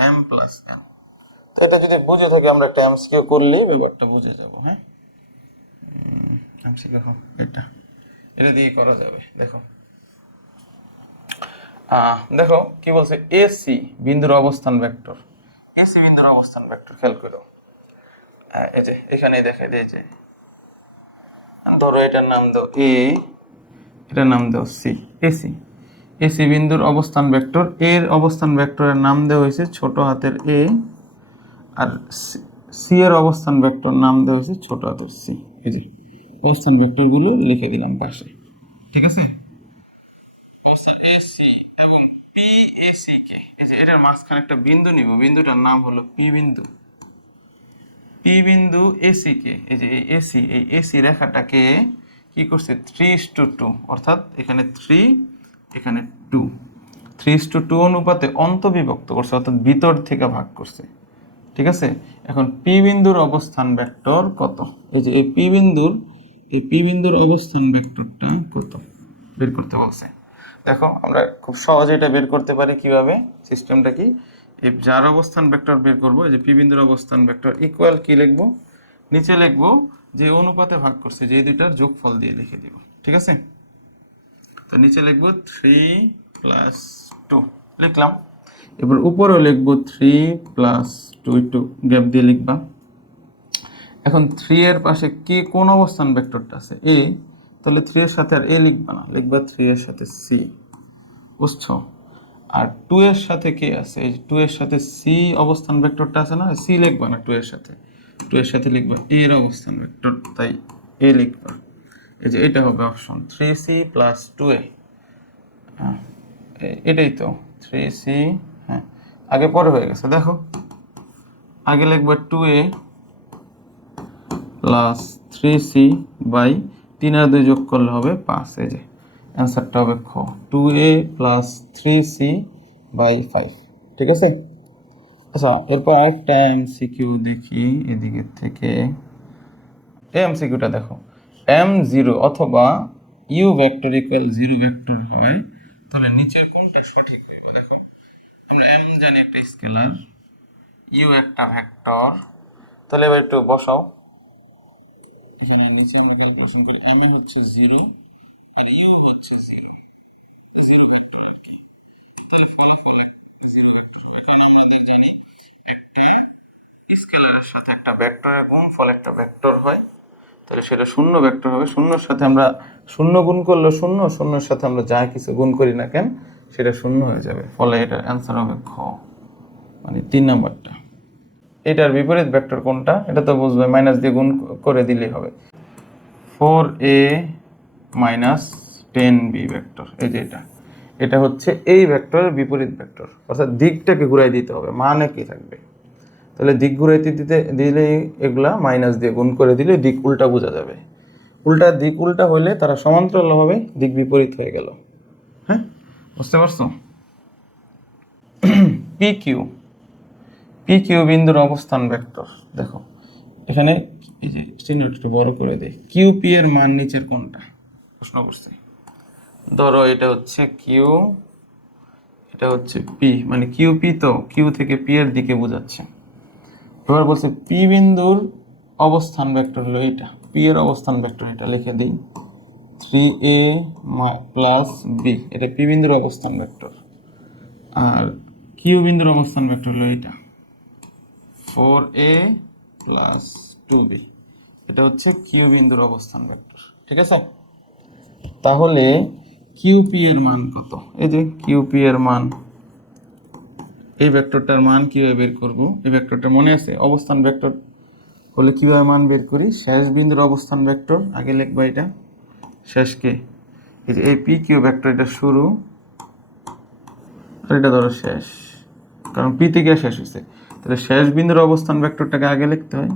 M plus N, তো এটা যদি বুঝে থাকি আমরা একটা এমসিকিউ করলেই ব্যাপারটা বুঝে যাব, হ্যাঁ এমসিকিউ এটা, এটা দিয়ে করা যাবে। দেখো দেখো কি বলছে, এসি বিন্দুর অবস্থান ভেক্টর, এসি বিন্দুর অবস্থান ভেক্টর খেয়াল করো, এই যে এখানে দেখাই দেয় যে ধরো এটার নাম দাও এ, এটার নাম দাও সি, এসি, এসি বিন্দুর অবস্থান ভেক্টর, এর অবস্থান ভেক্টরের নাম দেওয়া হয়েছে ছোট হাতের এ, আর সি এর অবস্থান ভেক্টর নাম দেওয়া হয়েছে ছোট হাতের সি। এই যে অবস্থান ভেক্টরগুলো লিখে দিলাম পাশে, ঠিক আছে। এসি এবং পি এসি কে, এই যে এটার মাঝখানে একটা বিন্দু নিব, বিন্দুটার নাম হলো পি বিন্দু, পি বিন্দু এসি কে, এই যে এই এসি, এই এসি রেখাটাকে কি করছে 3:2, অর্থাৎ এখানে 3 এখানে 2, 3:2 অনুপাতে অন্তবিভক্ত করছে, অর্থাৎ ভিতর থেকে ভাগ করছে, ঠিক আছে। এখন পি বিন্দুর অবস্থান ভেক্টর কত, এই যে এই পি বিন্দুর, এই পি বিন্দুর অবস্থান ভেক্টরটা কত বের করতে বলছে। দেখো আমরা খুব সহজে এটা বের করতে পারি কিভাবে, সিস্টেমটা কি, এই যার অবস্থান ভেক্টর বের করব, এই যে পি বিন্দুর অবস্থান ভেক্টর ইকুয়াল কি লিখব, নিচে লিখব যে অনুপাতে ভাগ করছে, যে এই দুইটার যোগফল দিয়ে লিখে দিব। ঠিক আছে, তো নিচে লিখব 3 প্লাস 2 লিখলাম। এবার উপরেও লিখব 3 প্লাস 2, একটু গ্যাপ দিয়ে লিখবা। এখন 3 এর পাশে কি কোন অবস্থান ভেক্টরটা আছে, এ, তাহলে 3 এর সাথে আর এ লিখবা না, লিখবা 3 এর সাথে সি, বুঝছো? আর 2 এর সাথে কে আছে, এই 2 এর সাথে সি অবস্থান ভেক্টরটা আছে না, সি লিখবা না 2 এর সাথে, 2 এর সাথে লিখবা এ এর অবস্থান ভেক্টর, তাই এ লিখবা। এই যে এটা হবে অপশন 3c প্লাস 2a। এটাই তো 3c, হ্যাঁ আগে পরে হয়ে গেছে, দেখো আগে লিখবা 2a প্লাস 3c বাই 3 আর 2 যোগ করলে হবে 5। এই যে অ্যান্সারটা হবে খ, 2a প্লাস 3c বাই 5। ঠিক আছে, আচ্ছা এরপর আরেকটা এমসিকিউ দেখি এদিকে থেকে। এই এমসিকিউটা দেখো, m0 অথবা u ভেক্টর ইকুয়াল 0 ভেক্টর হয়, তাহলে নিচের কোনটা সঠিক হইবে? দেখো আমরা m জানি একটা স্কেলার, u একটা ভেক্টর, তাহলে এবার একটু বসাও। এখানে নিচে আমরা ক্যালকুলেশন করি, m হচ্ছে 0 আর u হচ্ছে 0, 0 ভেক্টর আর কি, তাহলে ফলাফল 0 ভেক্টর। এখন আমরা জানি একটা স্কেলারের সাথে একটা ভেক্টরের গুণফল একটা ভেক্টর হয়, তাহলে সেটা শূন্য ভেক্টর হবে। শূন্যর সাথে আমরা শূন্য গুণ করলে শূন্য, শূন্যের সাথে আমরা যা কিছু গুণ করি না কেন সেটা শূন্য হয়ে যাবে, ফলে এটার অ্যান্সার হবে খ, মানে 3 নাম্বারটা। এটার বিপরীত ভেক্টর কোনটা এটা তো বুঝবে, মাইনাস দিয়ে গুণ করে দিলেই হবে। 4a মাইনাস 10b ভেক্টর, এই যে এটা, এটা হচ্ছে এই ভেক্টরের বিপরীত ভেক্টর, অর্থাৎ দিকটাকে ঘুরাই দিতে হবে, মানে কি থাকবে, তাহলে দিক ঘুরাইতে দিলেই এগুলা মাইনাস দিয়ে গুণ করে দিলে দিক উল্টা বোঝা যাবে। উল্টা দিক উল্টা হলে তারা সমান্তরাল হবে, দিক বিপরীত হয়ে গেল। হ্যাঁ, বুঝতে পারছো? পি কিউ, পি কিউ বিন্দুর অবস্থান ভেক্টর। দেখো এখানে এই যে চিহ্নটা একটু বড় করে দেয়, কিউ পি এর মান নিচের কোনটা প্রশ্ন করছে। ধরো এটা হচ্ছে কিউ, এটা হচ্ছে পি, মানে কিউ পি, তো কিউ থেকে পি এর দিকে বোঝাচ্ছে। এবার বলছে পি বিন্দুর অবস্থান ভেক্টর হলো এটা, পি এর অবস্থান ভেক্টর এটা লিখে দিই 3a প্লাস বি, এটা পি বিন্দুর অবস্থান ভেক্টর। আর কিউ বিন্দুর অবস্থান ভেক্টর হলো এটা 4a প্লাস 2b, এটা হচ্ছে কিউ বিন্দুর অবস্থান ভেক্টর। ঠিক আছে, তাহলে কিউপি এর মান কত? এই যে কিউপি এর মান, এই ভেক্টরটার মান কিভাবে বের করব? এই ভেক্টরটা মনে আছে, অবস্থান ভেক্টর হলে কিভাবে মান বের করি, শেষ বিন্দুর অবস্থান ভেক্টর আগে লিখবা, এটা শেষকে, এই যে এই পি কিউ ভেক্টর, এটা শুরু আর এটা ধরো শেষ, কারণ পি থেকে শেষ হয়েছে, তাহলে শেষ বিন্দুর অবস্থান ভেক্টরটাকে আগে লিখতে হয়,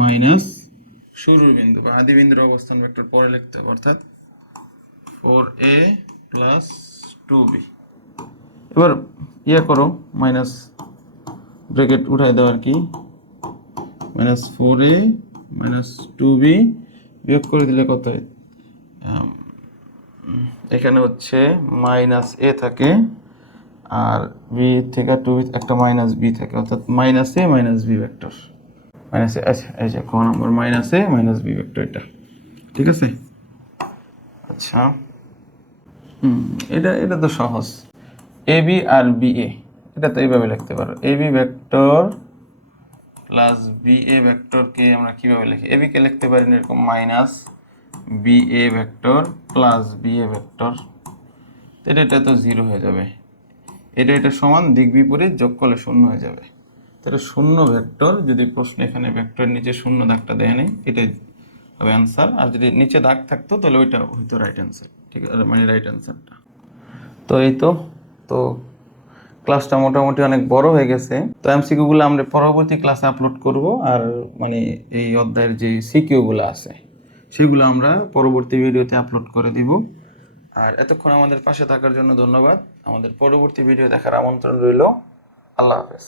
মাইনাস শুরুর বিন্দু বা আদি বিন্দুর অবস্থান ভেক্টর পরে লিখতে হবে, অর্থাৎ 4a প্লাস 2b। এবার ইয়ে করো, মাইনাস ব্র্যাকেট উঠাই দাও আর কি, মাইনাস 4a মাইনাস 2b বিয়োগ করে দিলে কত হয়, এখানে হচ্ছে মাইনাস এ থাকে আর বি থেকে 2 একটা মাইনাস বি থাকে, অর্থাৎ মাইনাস এ মাইনাস বি ভেক্টর, মাইনাস এ, আচ্ছা এই যে ক নম্বর মাইনাস এ মাইনাস বি ভেক্টর এটা। ঠিক আছে, আচ্ছা এটা এটা তো সহজ, A B R B A, এটা তো এইভাবে লিখতে পারো, A B vector plus B এ ভেক্টরকে আমরা কিভাবে লিখি, এ বি কে লিখতে পারি এরকম minus B A vector plus B A vector, এটা তো 0 হয়ে যাবে, এটা সমান দিক বিপরীত যোগ করলে শূন্য হয়ে যাবে, তাহলে শূন্য ভেক্টর, যদি প্রশ্ন এখানে ভেক্টরের নিচে শূন্য দাগটা দেয় নেই, এটাই হবে অ্যান্সার, আর যদি নিচে দাগ থাকতো তাহলে ওইটা হয়তো রাইট অ্যান্সার। ঠিক আছে, মানে রাইট অ্যান্সারটা। তো এই তো, তো ক্লাসটা মোটামুটি অনেক বড় হয়ে গেছে, তো এমসিকিউগুলো আমরা পরবর্তী ক্লাসে আপলোড করব, আর মানে এই অধ্যায়ের যে সিকিউগুলো আছে সেগুলো আমরা পরবর্তী ভিডিওতে আপলোড করে দিব। আর এতক্ষণ আমাদের পাশে থাকার জন্য ধন্যবাদ, আমাদের পরবর্তী ভিডিও দেখার আমন্ত্রণ রইল। আল্লাহ হাফেজ।